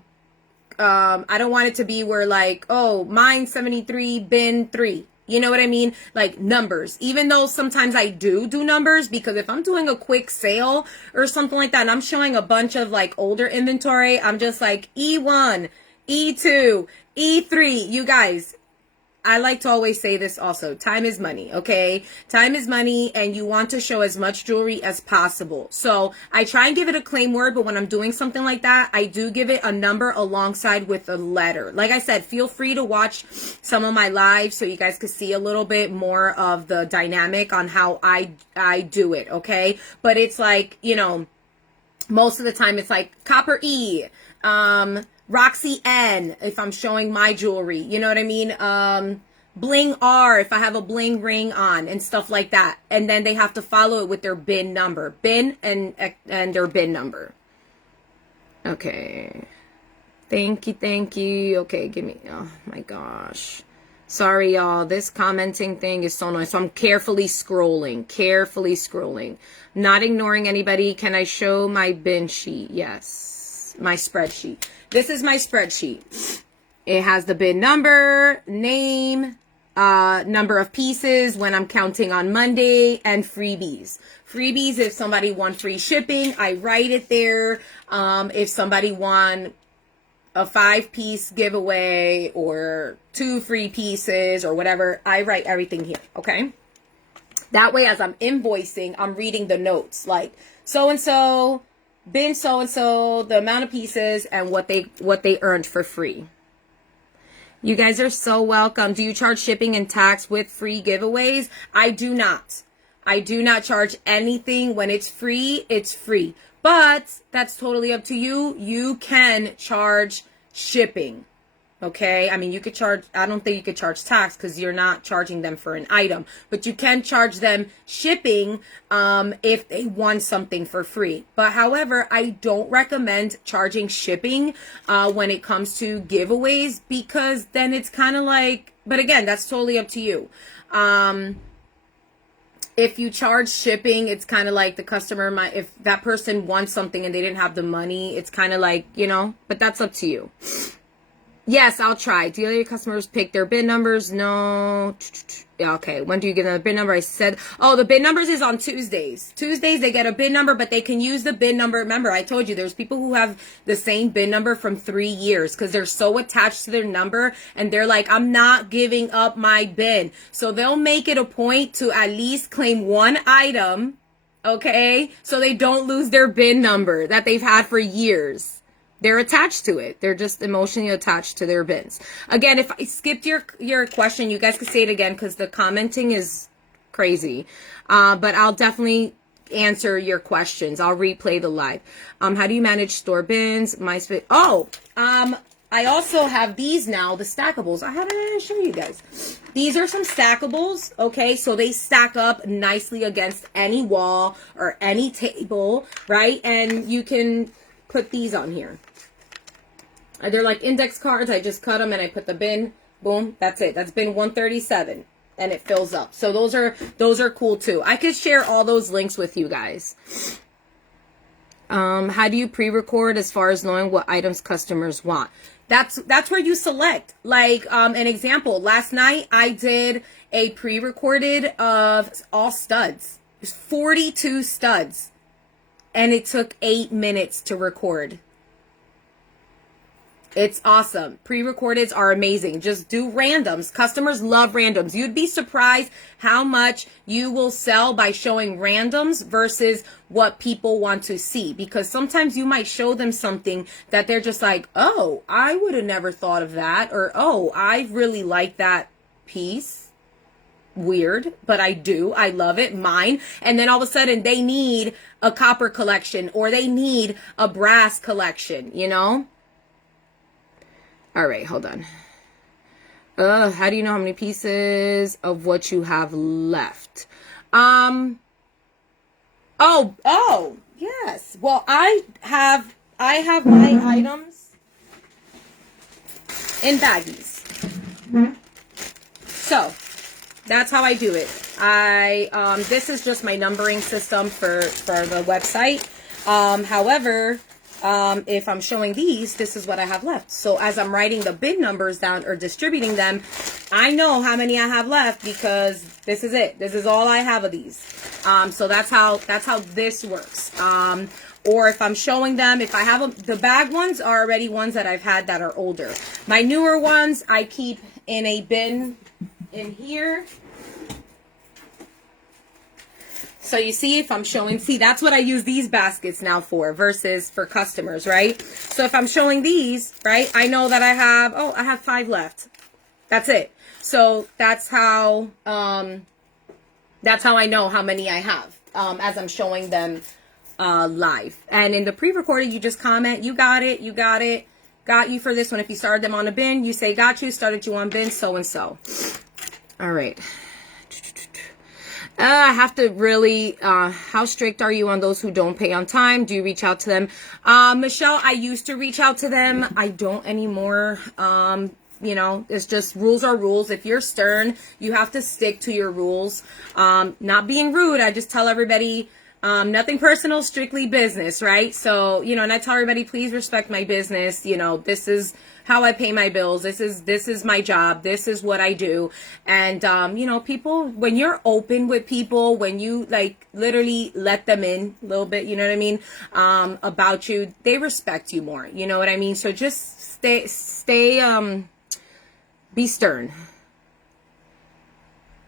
don't want it to be where, like, oh, mine 73, bin 3. You know what I mean? Like, numbers. Even though sometimes I do numbers, because if I'm doing a quick sale or something like that, and I'm showing a bunch of, like, older inventory, I'm just like, E1, E2, E3. You guys, I like to always say this also. Time is money, okay? Time is money, and you want to show as much jewelry as possible. So I try and give it a claim word, but when I'm doing something like that, I do give it a number alongside with a letter. Like I said, feel free to watch some of my lives so you guys could see a little bit more of the dynamic on how I do it, okay? But it's like, you know, most of the time it's like copper E, Roxy N, if I'm showing my jewelry, you know what I mean? Bling R, if I have a bling ring on, and stuff like that. And then they have to follow it with their bin number. Bin and their bin number. Okay. Thank you. Okay, give me, oh my gosh. Sorry, y'all. This commenting thing is so annoying. So I'm carefully scrolling. Not ignoring anybody. Can I show my bin sheet? Yes. My spreadsheet. This is my spreadsheet. It has the bin number, name, number of pieces when I'm counting on Monday, and freebies. Freebies, if somebody wants free shipping, I write it there. If somebody wants a 5-piece giveaway or 2 free pieces or whatever, I write everything here, okay? That way, as I'm invoicing, I'm reading the notes, like so-and-so, bin so-and-so, the amount of pieces, and what they earned for free. You guys are so welcome. Do you charge shipping and tax with free giveaways? I do not. I do not charge anything. When it's free, it's free. But that's totally up to you. You can charge shipping. Okay, I mean, you could charge, I don't think you could charge tax because you're not charging them for an item, but you can charge them shipping if they want something for free. But however, I don't recommend charging shipping when it comes to giveaways, because then it's kind of like, but again, that's totally up to you. If you charge shipping, it's kind of like the customer might, if that person wants something and they didn't have the money, it's kind of like, you know, but that's up to you. Yes, I'll try. Do you let your customers pick their bin numbers? No. Okay. When do you give them a bin number? I said, oh, the bin numbers is on Tuesdays. Tuesdays, they get a bin number, but they can use the bin number. Remember, I told you there's people who have the same bin number from 3 years because they're so attached to their number, and they're like, I'm not giving up my bin. So they'll make it a point to at least claim one item, okay? So they don't lose their bin number that they've had for years. They're attached to it. They're just emotionally attached to their bins. Again, if I skipped your question, you guys could say it again because the commenting is crazy. But I'll definitely answer your questions. I'll replay the live. How do you manage store bins? I also have these now, the stackables. I didn't show you guys. These are some stackables, okay? So they stack up nicely against any wall or any table, right? And you can put these on here. They're like index cards. I just cut them and I put the bin. Boom, that's it. That's bin 137. And it fills up. So those are cool too. I could share all those links with you guys. How do you pre-record as far as knowing what items customers want? That's where you select. Like an example, last night I did a pre-recorded of all studs. There's 42 studs. And it took 8 minutes to record. It's awesome. Pre-recordeds are amazing. Just do randoms. Customers love randoms. You'd be surprised how much you will sell by showing randoms versus what people want to see. Because sometimes you might show them something that they're just like, oh, I would have never thought of that. Or, oh, I really like that piece. Weird, but I do. I love it. Mine. And then all of a sudden they need a copper collection or they need a brass collection, you know? All right, hold on. How do you know how many pieces of what you have left? Oh, yes. Well, I have my items in baggies. So that's how I do it. This is just my numbering system for the website. However, if I'm showing these, this is what I have left. So as I'm writing the bin numbers down or distributing them, I know how many I have left because this is it. This is all I have of these. So that's how this works. Or if I'm showing them, if I have the bag ones are already ones that I've had that are older. My newer ones I keep in a bin in here. So you see, if I'm showing, that's what I use these baskets now for versus for customers, right? So if I'm showing these, right, I know that I have 5 left. That's it. So that's how I know how many I have as I'm showing them live. And in the pre-recorded, you just comment, you got it, got you for this one. If you started them on a bin, you say, got you, started you on bin, so-and-so. All right. I have to really, how strict are you on those who don't pay on time? Do you reach out to them? Michelle, I used to reach out to them. I don't anymore. You know, it's just rules are rules. If you're stern, you have to stick to your rules. Not being rude, I just tell everybody, nothing personal, strictly business, right? So, you know, and I tell everybody, please respect my business. You know, this is how I pay my bills. This is my job. This is what I do. And, you know, people, when you're open with people, when you like literally let them in a little bit, you know what I mean? About you, they respect you more. You know what I mean? So just be stern.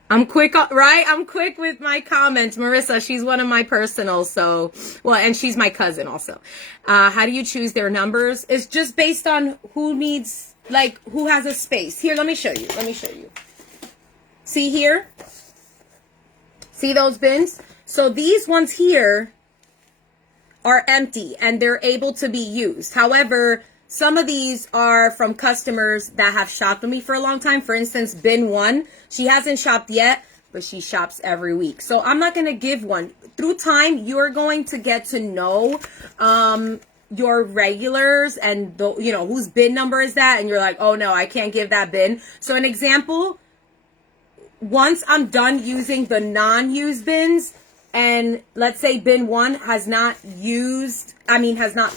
I'm quick, right? I'm quick with my comments. Marissa, she's one of my personals. So, well, and she's my cousin also. How do you choose their numbers? It's just based on who needs, like, who has a space. Here, let me show you. See here? See those bins? So these ones here are empty and they're able to be used. However, some of these are from customers that have shopped with me for a long time. For instance, bin 1, she hasn't shopped yet, but she shops every week. So I'm not going to give one. Through time, you're going to get to know your regulars and, you know, whose bin number is that? And you're like, oh, no, I can't give that bin. So an example, once I'm done using the non-used bins, and let's say bin 1 has not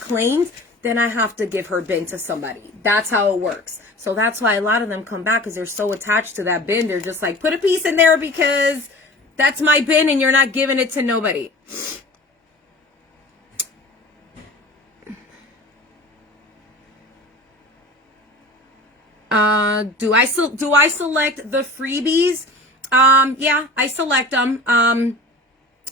claimed, then I have to give her bin to somebody. That's how it works. So that's why a lot of them come back because they're so attached to that bin. They're just like, put a piece in there because that's my bin and you're not giving it to nobody. Do I select the freebies? Yeah, I select them.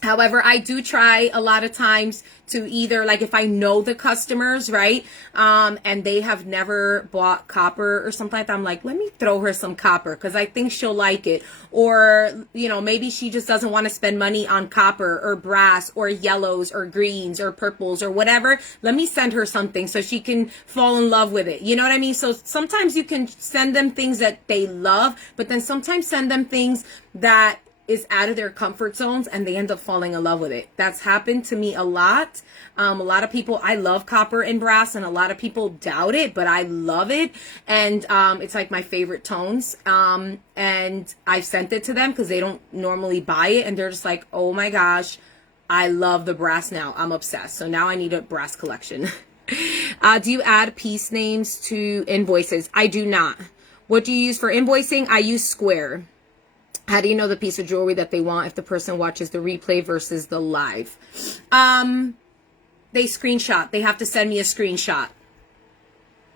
However, I do try a lot of times to either, like, if I know the customers, right, and they have never bought copper or something like that, I'm like, let me throw her some copper because I think she'll like it. Or, you know, maybe she just doesn't want to spend money on copper or brass or yellows or greens or purples or whatever. Let me send her something so she can fall in love with it. You know what I mean? So sometimes you can send them things that they love, but then sometimes send them things that is out of their comfort zones and they end up falling in love with it. That's happened to me a lot. A lot of people, I love copper and brass, and a lot of people doubt it, but I love it. And it's like my favorite tones. And I've sent it to them because they don't normally buy it, and they're just like, oh my gosh, I love the brass now. I'm obsessed. So now I need a brass collection. Do you add piece names to invoices? I do not. What do you use for invoicing? I use Square. How do you know the piece of jewelry that they want if the person watches the replay versus the live? They screenshot. They have to send me a screenshot.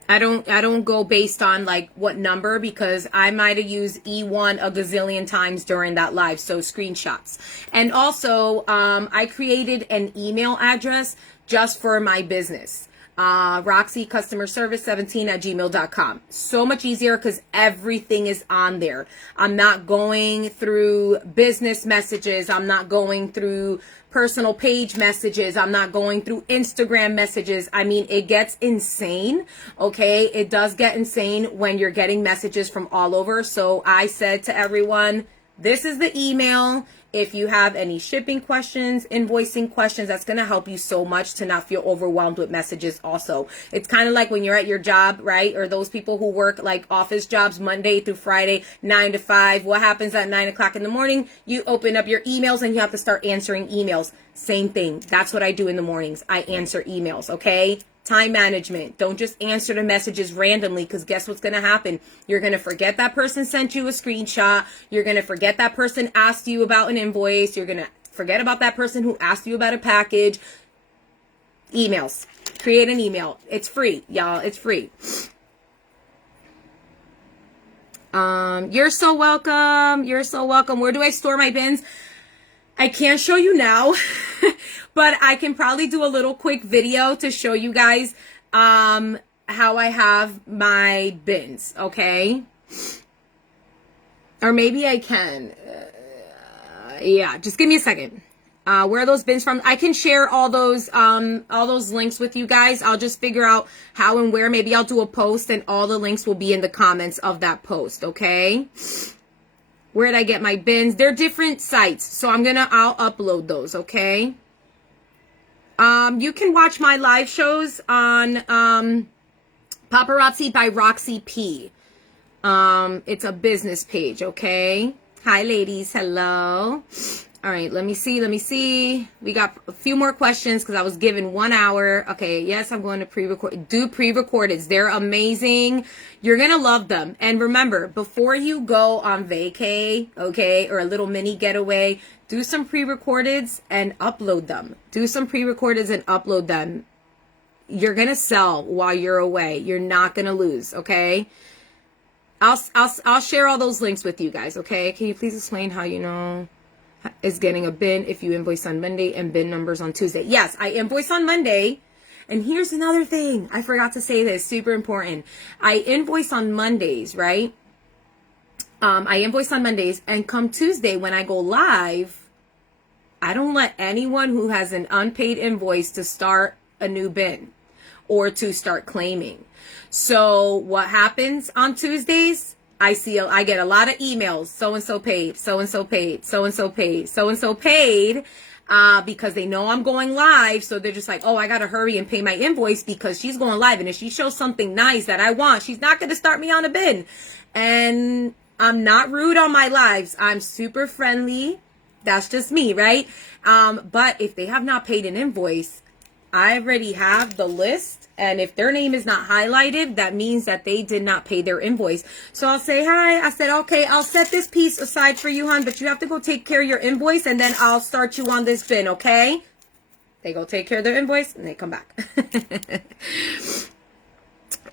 I don't go based on like what number, because I might have used E1 a gazillion times during that live. So screenshots. And also, I created an email address just for my business. Roxy customer service 17 at gmail.com. So much easier because everything is on there. I'm not going through business messages. I'm not going through personal page messages. I'm not going through Instagram messages. I mean, it gets insane. Okay. It does get insane when you're getting messages from all over. So I said to everyone, this is the email. If you have any shipping questions, invoicing questions, that's going to help you so much to not feel overwhelmed with messages also. It's kind of like when you're at your job, right? Or those people who work like office jobs Monday through Friday, 9 to 5. What happens at 9 o'clock in the morning? You open up your emails and you have to start answering emails. Same thing. That's what I do in the mornings. I answer emails, okay? Time management. Don't just answer the messages randomly, because guess what's going to happen? You're going to forget that person sent you a screenshot. You're going to forget that person asked you about an invoice. You're going to forget about that person who asked you about a package. Emails. Create an email. It's free, y'all. It's free. You're so welcome. You're so welcome. Where do I store my bins? I can't show you now, but I can probably do a little quick video to show you guys how I have my bins, okay? Or maybe I can. Yeah, just give me a second. Where are those bins from? I can share all those links with you guys. I'll just figure out how and where. Maybe I'll do a post and all the links will be in the comments of that post, okay? Where did I get my bins? They're different sites, so I'll upload those, okay? You can watch my live shows on Paparazzi by Roxy P. It's a business page, okay? Hi, ladies. Hello. All right, let me see. We got a few more questions because I was given 1 hour. Okay, yes, I'm going to pre-record. Do pre-recordeds. They're amazing. You're going to love them. And remember, before you go on vacay, okay, or a little mini getaway, do some pre-recordeds and upload them. Do some pre-recordeds and upload them. You're going to sell while you're away. You're not going to lose, okay? I'll share all those links with you guys, okay? Can you please explain how you know is getting a bin if you invoice on Monday and bin numbers on Tuesday? Yes, I invoice on Monday. And here's another thing. I forgot to say this. Super important. I invoice on Mondays, right? I invoice on Mondays, and come Tuesday when I go live, I don't let anyone who has an unpaid invoice to start a new bin or to start claiming. So what happens on Tuesdays? I get a lot of emails. So-and-so paid, so-and-so paid, so-and-so paid, so-and-so paid, because they know I'm going live. So they're just like, oh, I got to hurry and pay my invoice because she's going live. And if she shows something nice that I want, she's not going to start me on a bin. And I'm not rude on my lives. I'm super friendly. That's just me, right? But if they have not paid an invoice, I already have the list. And if their name is not highlighted, that means that they did not pay their invoice. So I'll say, hi. I said, okay, I'll set this piece aside for you, hon, but you have to go take care of your invoice, and then I'll start you on this bin, okay? They go take care of their invoice, and they come back.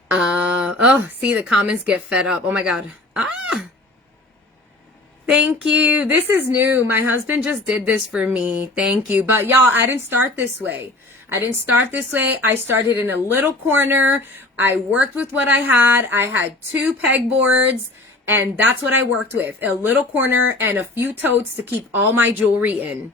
Oh, see, the comments get fed up. Oh, my God. Thank you. This is new. My husband just did this for me. Thank you. But y'all, I didn't start this way. I didn't start this way. I started in a little corner. I worked with what I had. I had 2 pegboards, and that's what I worked with. A little corner and a few totes to keep all my jewelry in.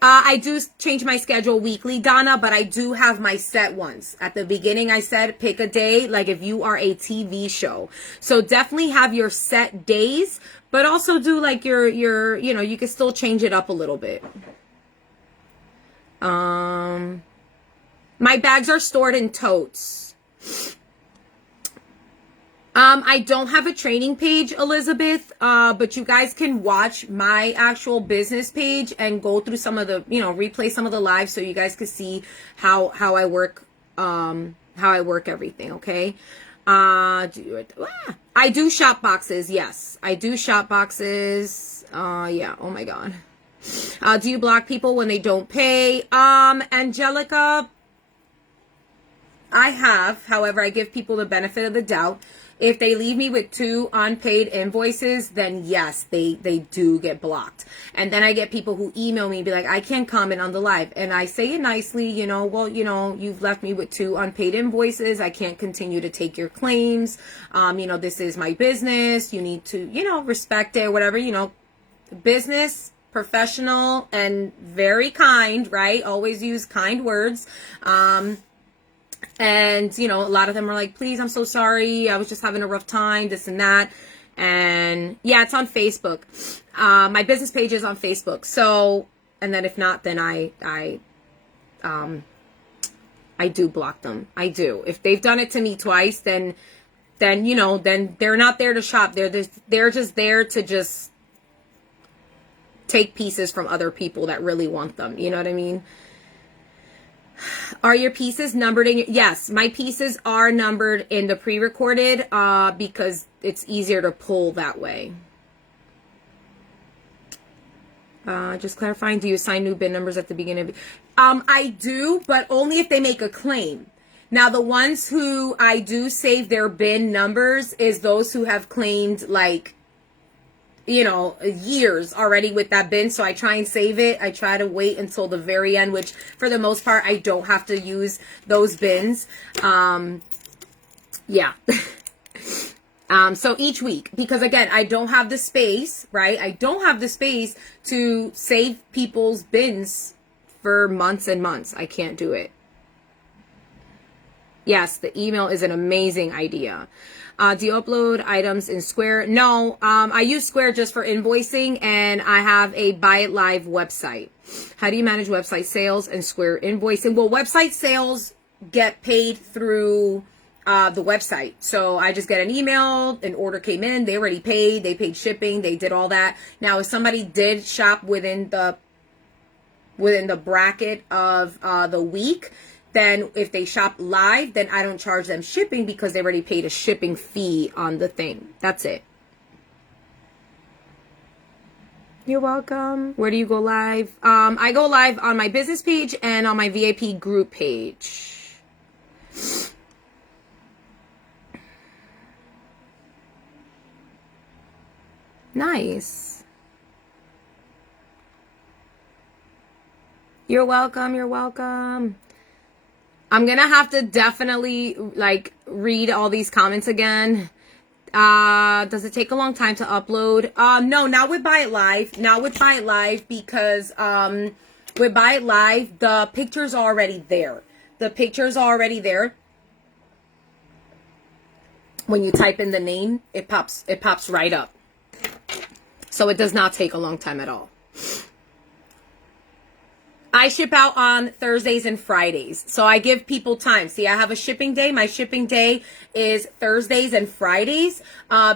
I do change my schedule weekly, Donna, but I do have my set ones. At the beginning, I said pick a day, like if you are a TV show. So definitely have your set days, but also do like your you know, you can still change it up a little bit. My bags are stored in totes. I don't have a training page, Elizabeth, but you guys can watch my actual business page and go through some of the, you know, replay some of the lives so you guys can see how I work everything, okay? I do shop boxes, yes. I do shop boxes. Yeah, oh my God. Do you block people when they don't pay? Angelica, I have. However, I give people the benefit of the doubt. If they leave me with 2 unpaid invoices, then yes, they do get blocked. And then I get people who email me and be like, I can't comment on the live. And I say it nicely, you know, well, you know, you've left me with 2 unpaid invoices. I can't continue to take your claims. You know, this is my business. You need to, you know, respect it, whatever, you know, business, professional, and very kind, right? Always use kind words. And, you know, a lot of them are like, please, I'm so sorry. I was just having a rough time, this and that. And yeah, it's on Facebook. My business page is on Facebook. So, and then if not, then I do block them. I do. If they've done it to me twice, then, you know, then they're not there to shop. They're just there to just take pieces from other people that really want them. You know what I mean? Are your pieces numbered in yes, my pieces are numbered in the pre-recorded because it's easier to pull that way. Just clarifying, do you assign new bin numbers at the beginning of I do, but only if they make a claim. Now, the ones who I do save their bin numbers is those who have claimed, like, you know, years already with that bin. So I try and save it. I try to wait until the very end, which for the most part, I don't have to use those bins. Yeah. So each week, because again, I don't have the space, right? I don't have the space to save people's bins for months and months. I can't do it. Yes, the email is an amazing idea. Do you upload items in Square? No, I use Square just for invoicing, and I have a Buy It Live website. How do you manage website sales and Square invoicing? Well, website sales get paid through the website. So I just get an email, an order came in, they already paid, they paid shipping, they did all that. Now, if somebody did shop within the bracket of the week, then if they shop live, then I don't charge them shipping because they already paid a shipping fee on the thing. That's it. You're welcome. Where do you go live? I go live on my business page and on my VIP group page. Nice. You're welcome. You're welcome. I'm going to have to definitely, like, read all these comments again. Does it take a long time to upload? No, not with Buy It Live. Not with Buy It Live because with Buy It Live, the picture's already there. The picture's already there. When you type in the name, it pops right up. So it does not take a long time at all. I ship out on Thursdays and Fridays. So I give people time. See, I have a shipping day. My shipping day is Thursdays and Fridays.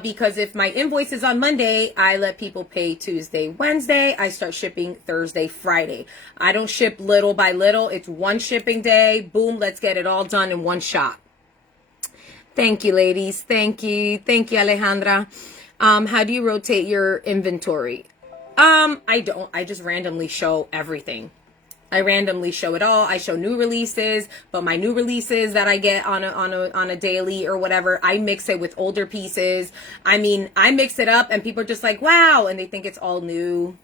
Because if my invoice is on Monday, I let people pay Tuesday, Wednesday. I start shipping Thursday, Friday. I don't ship little by little. It's one shipping day. Boom, let's get it all done in one shot. Thank you, ladies. Thank you. Thank you, Alejandra. How do you rotate your inventory? I don't. I just randomly show everything. I randomly show it all. I show new releases, but my new releases that I get on a daily or whatever, I mix it with older pieces. I mean, I mix it up and people are just like, wow, and they think it's all new.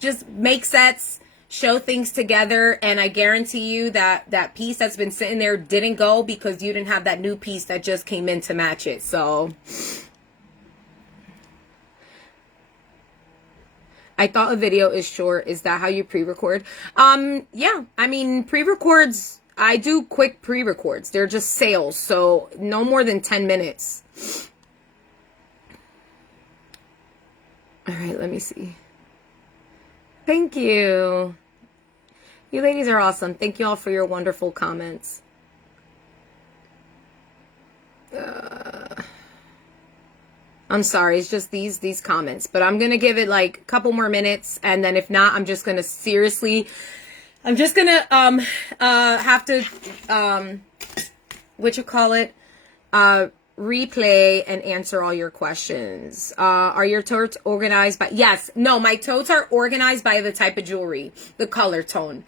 Just make sets, show things together, and I guarantee you that that piece that's been sitting there didn't go because you didn't have that new piece that just came in to match it. So I thought a video is short. Is that how you pre-record? Yeah, I mean, pre-records, I do quick pre-records. They're just sales, so no more than 10 minutes. All right, let me see. Thank you. You ladies are awesome. Thank you all for your wonderful comments. I'm sorry, it's just these comments, but I'm gonna give it like a couple more minutes, and then if not, I'm just gonna seriously, I'm just gonna have to replay and answer all your questions. Are your totes organized by, yes, no, my totes are organized by the type of jewelry, the color tone.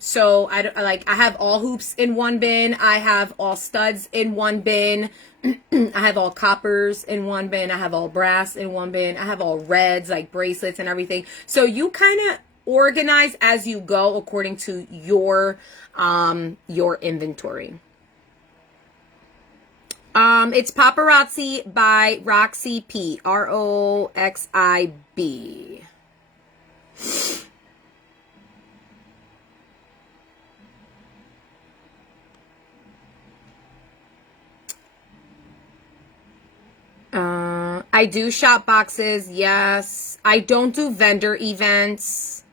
So I have all hoops in one bin. I have all studs in one bin. I have all coppers in one bin. I have all brass in one bin. I have all reds, like bracelets and everything. So you kind of organize as you go according to your inventory. It's Paparazzi by Roxy P. Roxib. I do shop boxes, yes. I don't do vendor events.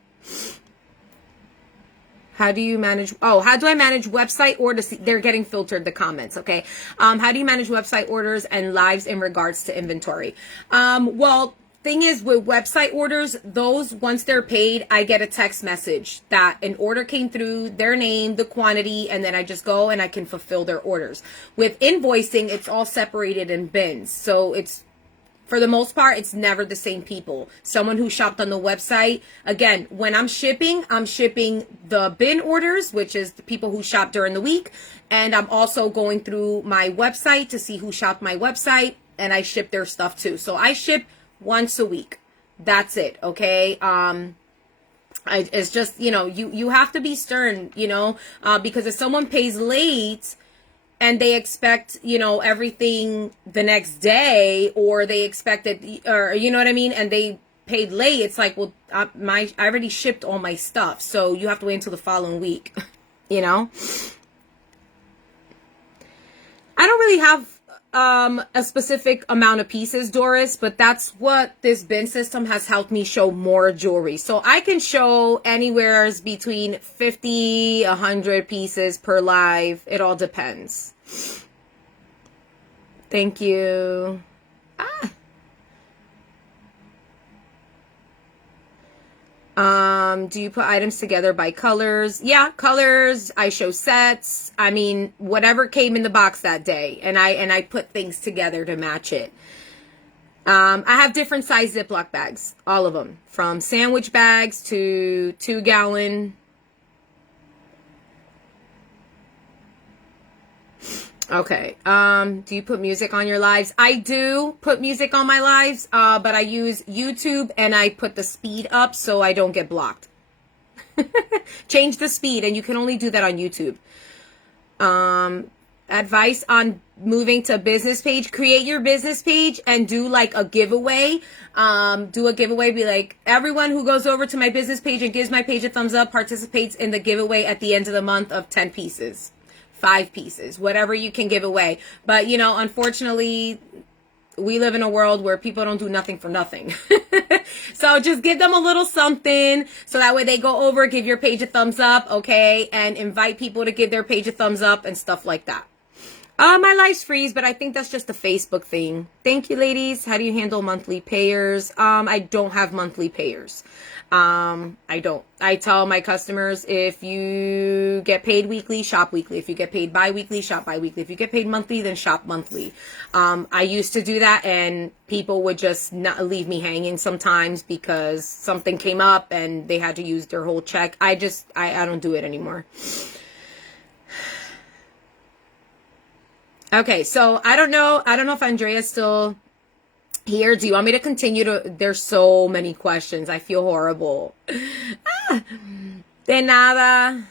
How do you manage, how do I manage website orders? They're getting filtered, the comments, okay? How do you manage website orders and lives in regards to inventory? Well, thing is with website orders, those, once they're paid, I get a text message that an order came through, their name, the quantity, and then I just go and I can fulfill their orders. With invoicing, it's all separated in bins. So it's, for the most part, it's never the same people. Someone who shopped on the website, again, when I'm shipping the bin orders, which is the people who shop during the week. And I'm also going through my website to see who shopped my website, and I ship their stuff too. So I ship once a week. That's it, okay? It's just, you have to be stern, because if someone pays late, and they expect, everything the next day, or they expect it, or you know what I mean? And they paid late. It's like, well, I already shipped all my stuff. So you have to wait until the following week, I don't really have a specific amount of pieces, Doris, but that's what this bin system has helped me show more jewelry. So I can show anywhere between 50, 100 pieces per live. It all depends. Thank you. Do you put items together by colors? Yeah, colors. I show sets. I mean, whatever came in the box that day, and I put things together to match it. I have different size Ziploc bags, all of them, from sandwich bags to 2-gallon. Okay. Do you put music on your lives? I do put music on my lives, but I use YouTube and I put the speed up so I don't get blocked. Change the speed, and you can only do that on YouTube. Advice on moving to business page. Create your business page and do like a giveaway. Do a giveaway. Be like, everyone who goes over to my business page and gives my page a thumbs up participates in the giveaway at the end of the month of 10 pieces. 5 pieces, whatever you can give away. But, unfortunately, we live in a world where people don't do nothing for nothing. So just give them a little something so that way they go over, give your page a thumbs up, okay? And invite people to give their page a thumbs up and stuff like that. My lives freeze, but I think that's just a Facebook thing. Thank you, ladies. How do you handle monthly payers? I don't have monthly payers. I don't. I tell my customers, if you get paid weekly, shop weekly. If you get paid bi-weekly, shop bi-weekly. If you get paid monthly, then shop monthly. I used to do that, and people would just not leave me hanging sometimes because something came up and they had to use their whole check. I don't do it anymore. Okay, so I don't know if Andrea's still here. Do you want me to continue there's so many questions. I feel horrible. De nada.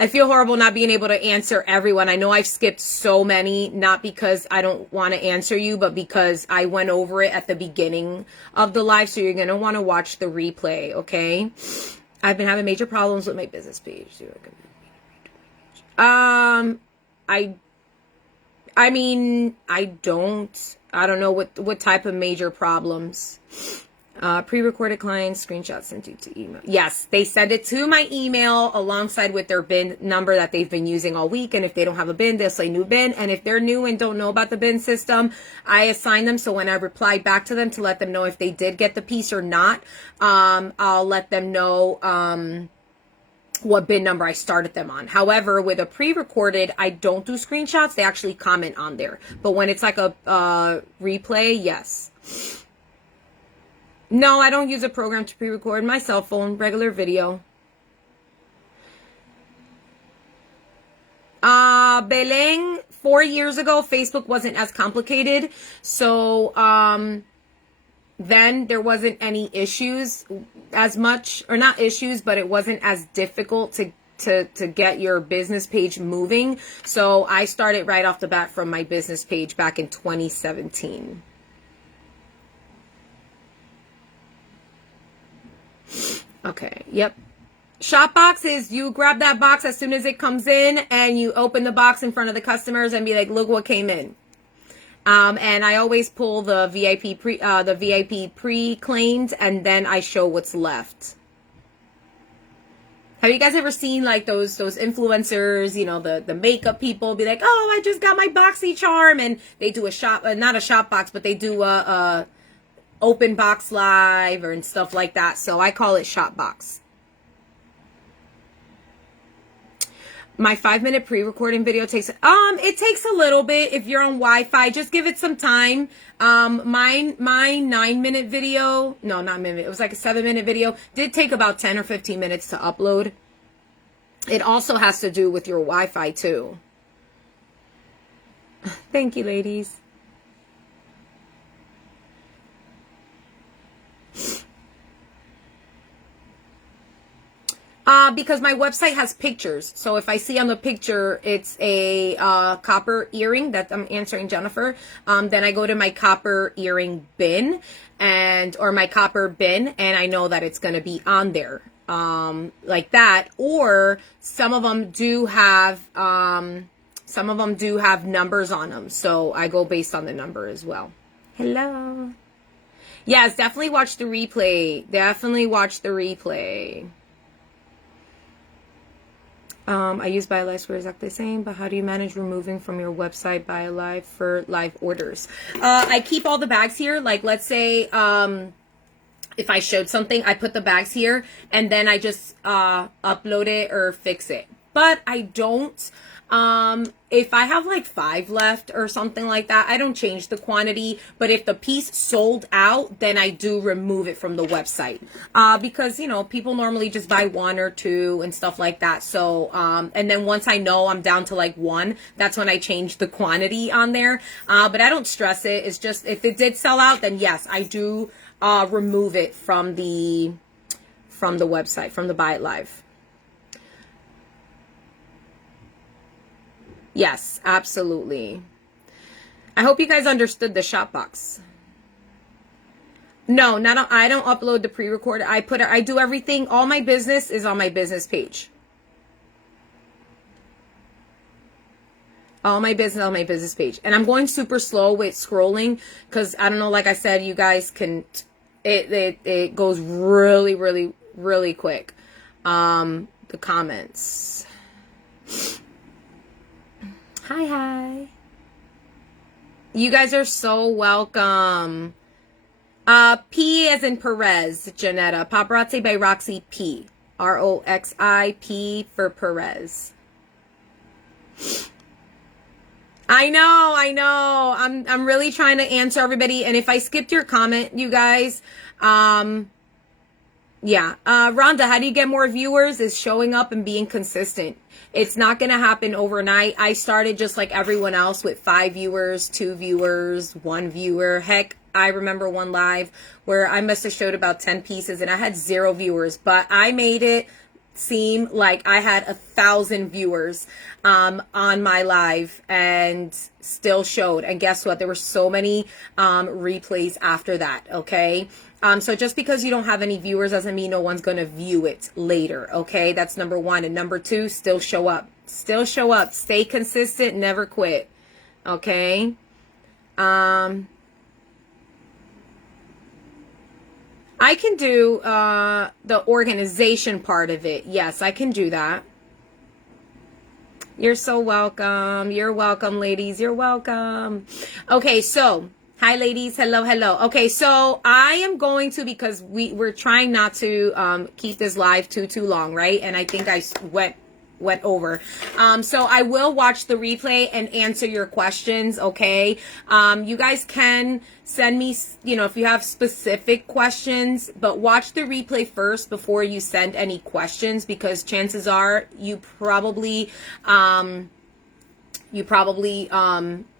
I feel horrible not being able to answer everyone. I know I've skipped so many, not because I don't want to answer you, but because I went over it at the beginning of the live. So you're going to want to watch the replay, okay? I've been having major problems with my business page. I mean, I don't know what type of major problems. Pre-recorded clients, screenshots sent you to email. Yes, they send it to my email alongside with their bin number that they've been using all week. And if they don't have a bin, they'll say new bin. And if they're new and don't know about the bin system, I assign them. So when I reply back to them to let them know if they did get the piece or not, I'll let them know, what bin number I started them on. However, with a pre-recorded, I don't do screenshots. They actually comment on there. But when it's like a replay, yes. No, I don't use a program to pre-record. My cell phone, regular video. Beleng, 4 years ago, Facebook wasn't as complicated. So, then there wasn't any issues as much, or not issues, but it wasn't as difficult to get your business page moving. So I started right off the bat from my business page back in 2017. Okay, yep. Shop box is you grab that box as soon as it comes in and you open the box in front of the customers and be like, look what came in. And I always pull the VIP pre-claimed, and then I show what's left. Have you guys ever seen like those influencers, you know, the makeup people be like, oh, I just got my BoxyCharm, and they do a shop, not a shop box, but they do a open box live and stuff like that. So I call it shop box. My 5-minute pre-recording video takes, it takes a little bit if you're on Wi-Fi. Just give it some time. My 9-minute video, no, not minute, it was like a 7-minute video, did take about 10 or 15 minutes to upload. It also has to do with your Wi-Fi too. Thank you, ladies. Because my website has pictures. So if I see on the picture, it's a copper earring that I'm answering Jennifer, then I go to my copper earring bin or my copper bin, and I know that it's going to be on there, like that. Or some of them do have numbers on them. So I go based on the number as well. Hello. Yes, definitely watch the replay. Definitely watch the replay. I use BioLive Square exactly the same, but how do you manage removing from your website BioLive for live orders? I keep all the bags here. Like, let's say, if I showed something, I put the bags here, and then I just upload it or fix it. But I don't, if I have like 5 left or something like that, I don't change the quantity. But if the piece sold out, then I do remove it from the website. Because, you know, people normally just buy 1 or 2 and stuff like that. So, and then once I know I'm down to like 1, that's when I change the quantity on there. But I don't stress it. It's just, if it did sell out, then yes, I do, remove it from the website, from the Buy It Live. Yes, absolutely. I hope you guys understood the shop box. No, I don't upload the pre-record. I do everything. All my business is on my business page. All my business on my business page. And I'm going super slow with scrolling because I don't know, like I said, you guys can, it goes really, really, really quick. The comments. Hi. You guys are so welcome. P as in Perez, Janetta. Paparazzi by Roxy P. Roxi-P for Perez. I know. I'm really trying to answer everybody. And if I skipped your comment, you guys, yeah. Rhonda, how do you get more viewers? Is showing up and being consistent. It's not going to happen overnight. I started just like everyone else with 5 viewers, 2 viewers, 1 viewer. Heck, I remember one live where I must have showed about 10 pieces and I had 0 viewers, but I made it seem like I had 1,000 viewers on my live and still showed. And guess what? There were so many replays after that, okay? So just because you don't have any viewers doesn't mean no one's going to view it later, okay? That's number 1. And number 2, still show up. Still show up. Stay consistent. Never quit, okay? I can do the organization part of it. Yes, I can do that. You're so welcome. You're welcome, ladies. You're welcome. Okay, so... Hi, ladies. Hello. Okay, so I am going to, because we're trying not to keep this live too long, right? And I think I went over. So I will watch the replay and answer your questions, okay? You guys can send me, if you have specific questions, but watch the replay first before you send any questions, because chances are you probably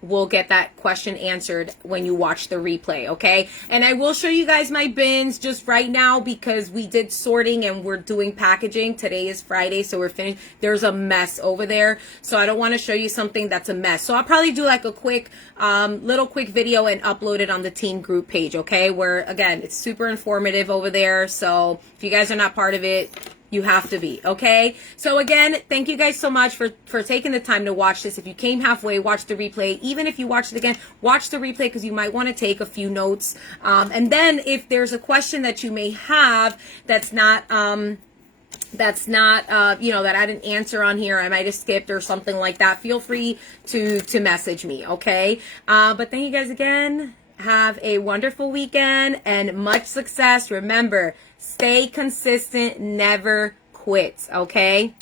will get that question answered when you watch the replay, okay? And I will show you guys my bins just right now because we did sorting and we're doing packaging. Today is Friday, so we're finished. There's a mess over there, so I don't want to show you something that's a mess. So I'll probably do like a quick, little quick video and upload it on the team group page, okay? Where, again, it's super informative over there, so if you guys are not part of it, you have to be, okay? So again, thank you guys so much for taking the time to watch this. If you came halfway, watch the replay. Even if you watch it again, watch the replay because you might want to take a few notes. And then if there's a question that you may have that's not that I didn't answer on here, I might have skipped or something like that, feel free to message me, okay? But thank you guys again. Have a wonderful weekend and much success. Remember, stay consistent, never quit, okay?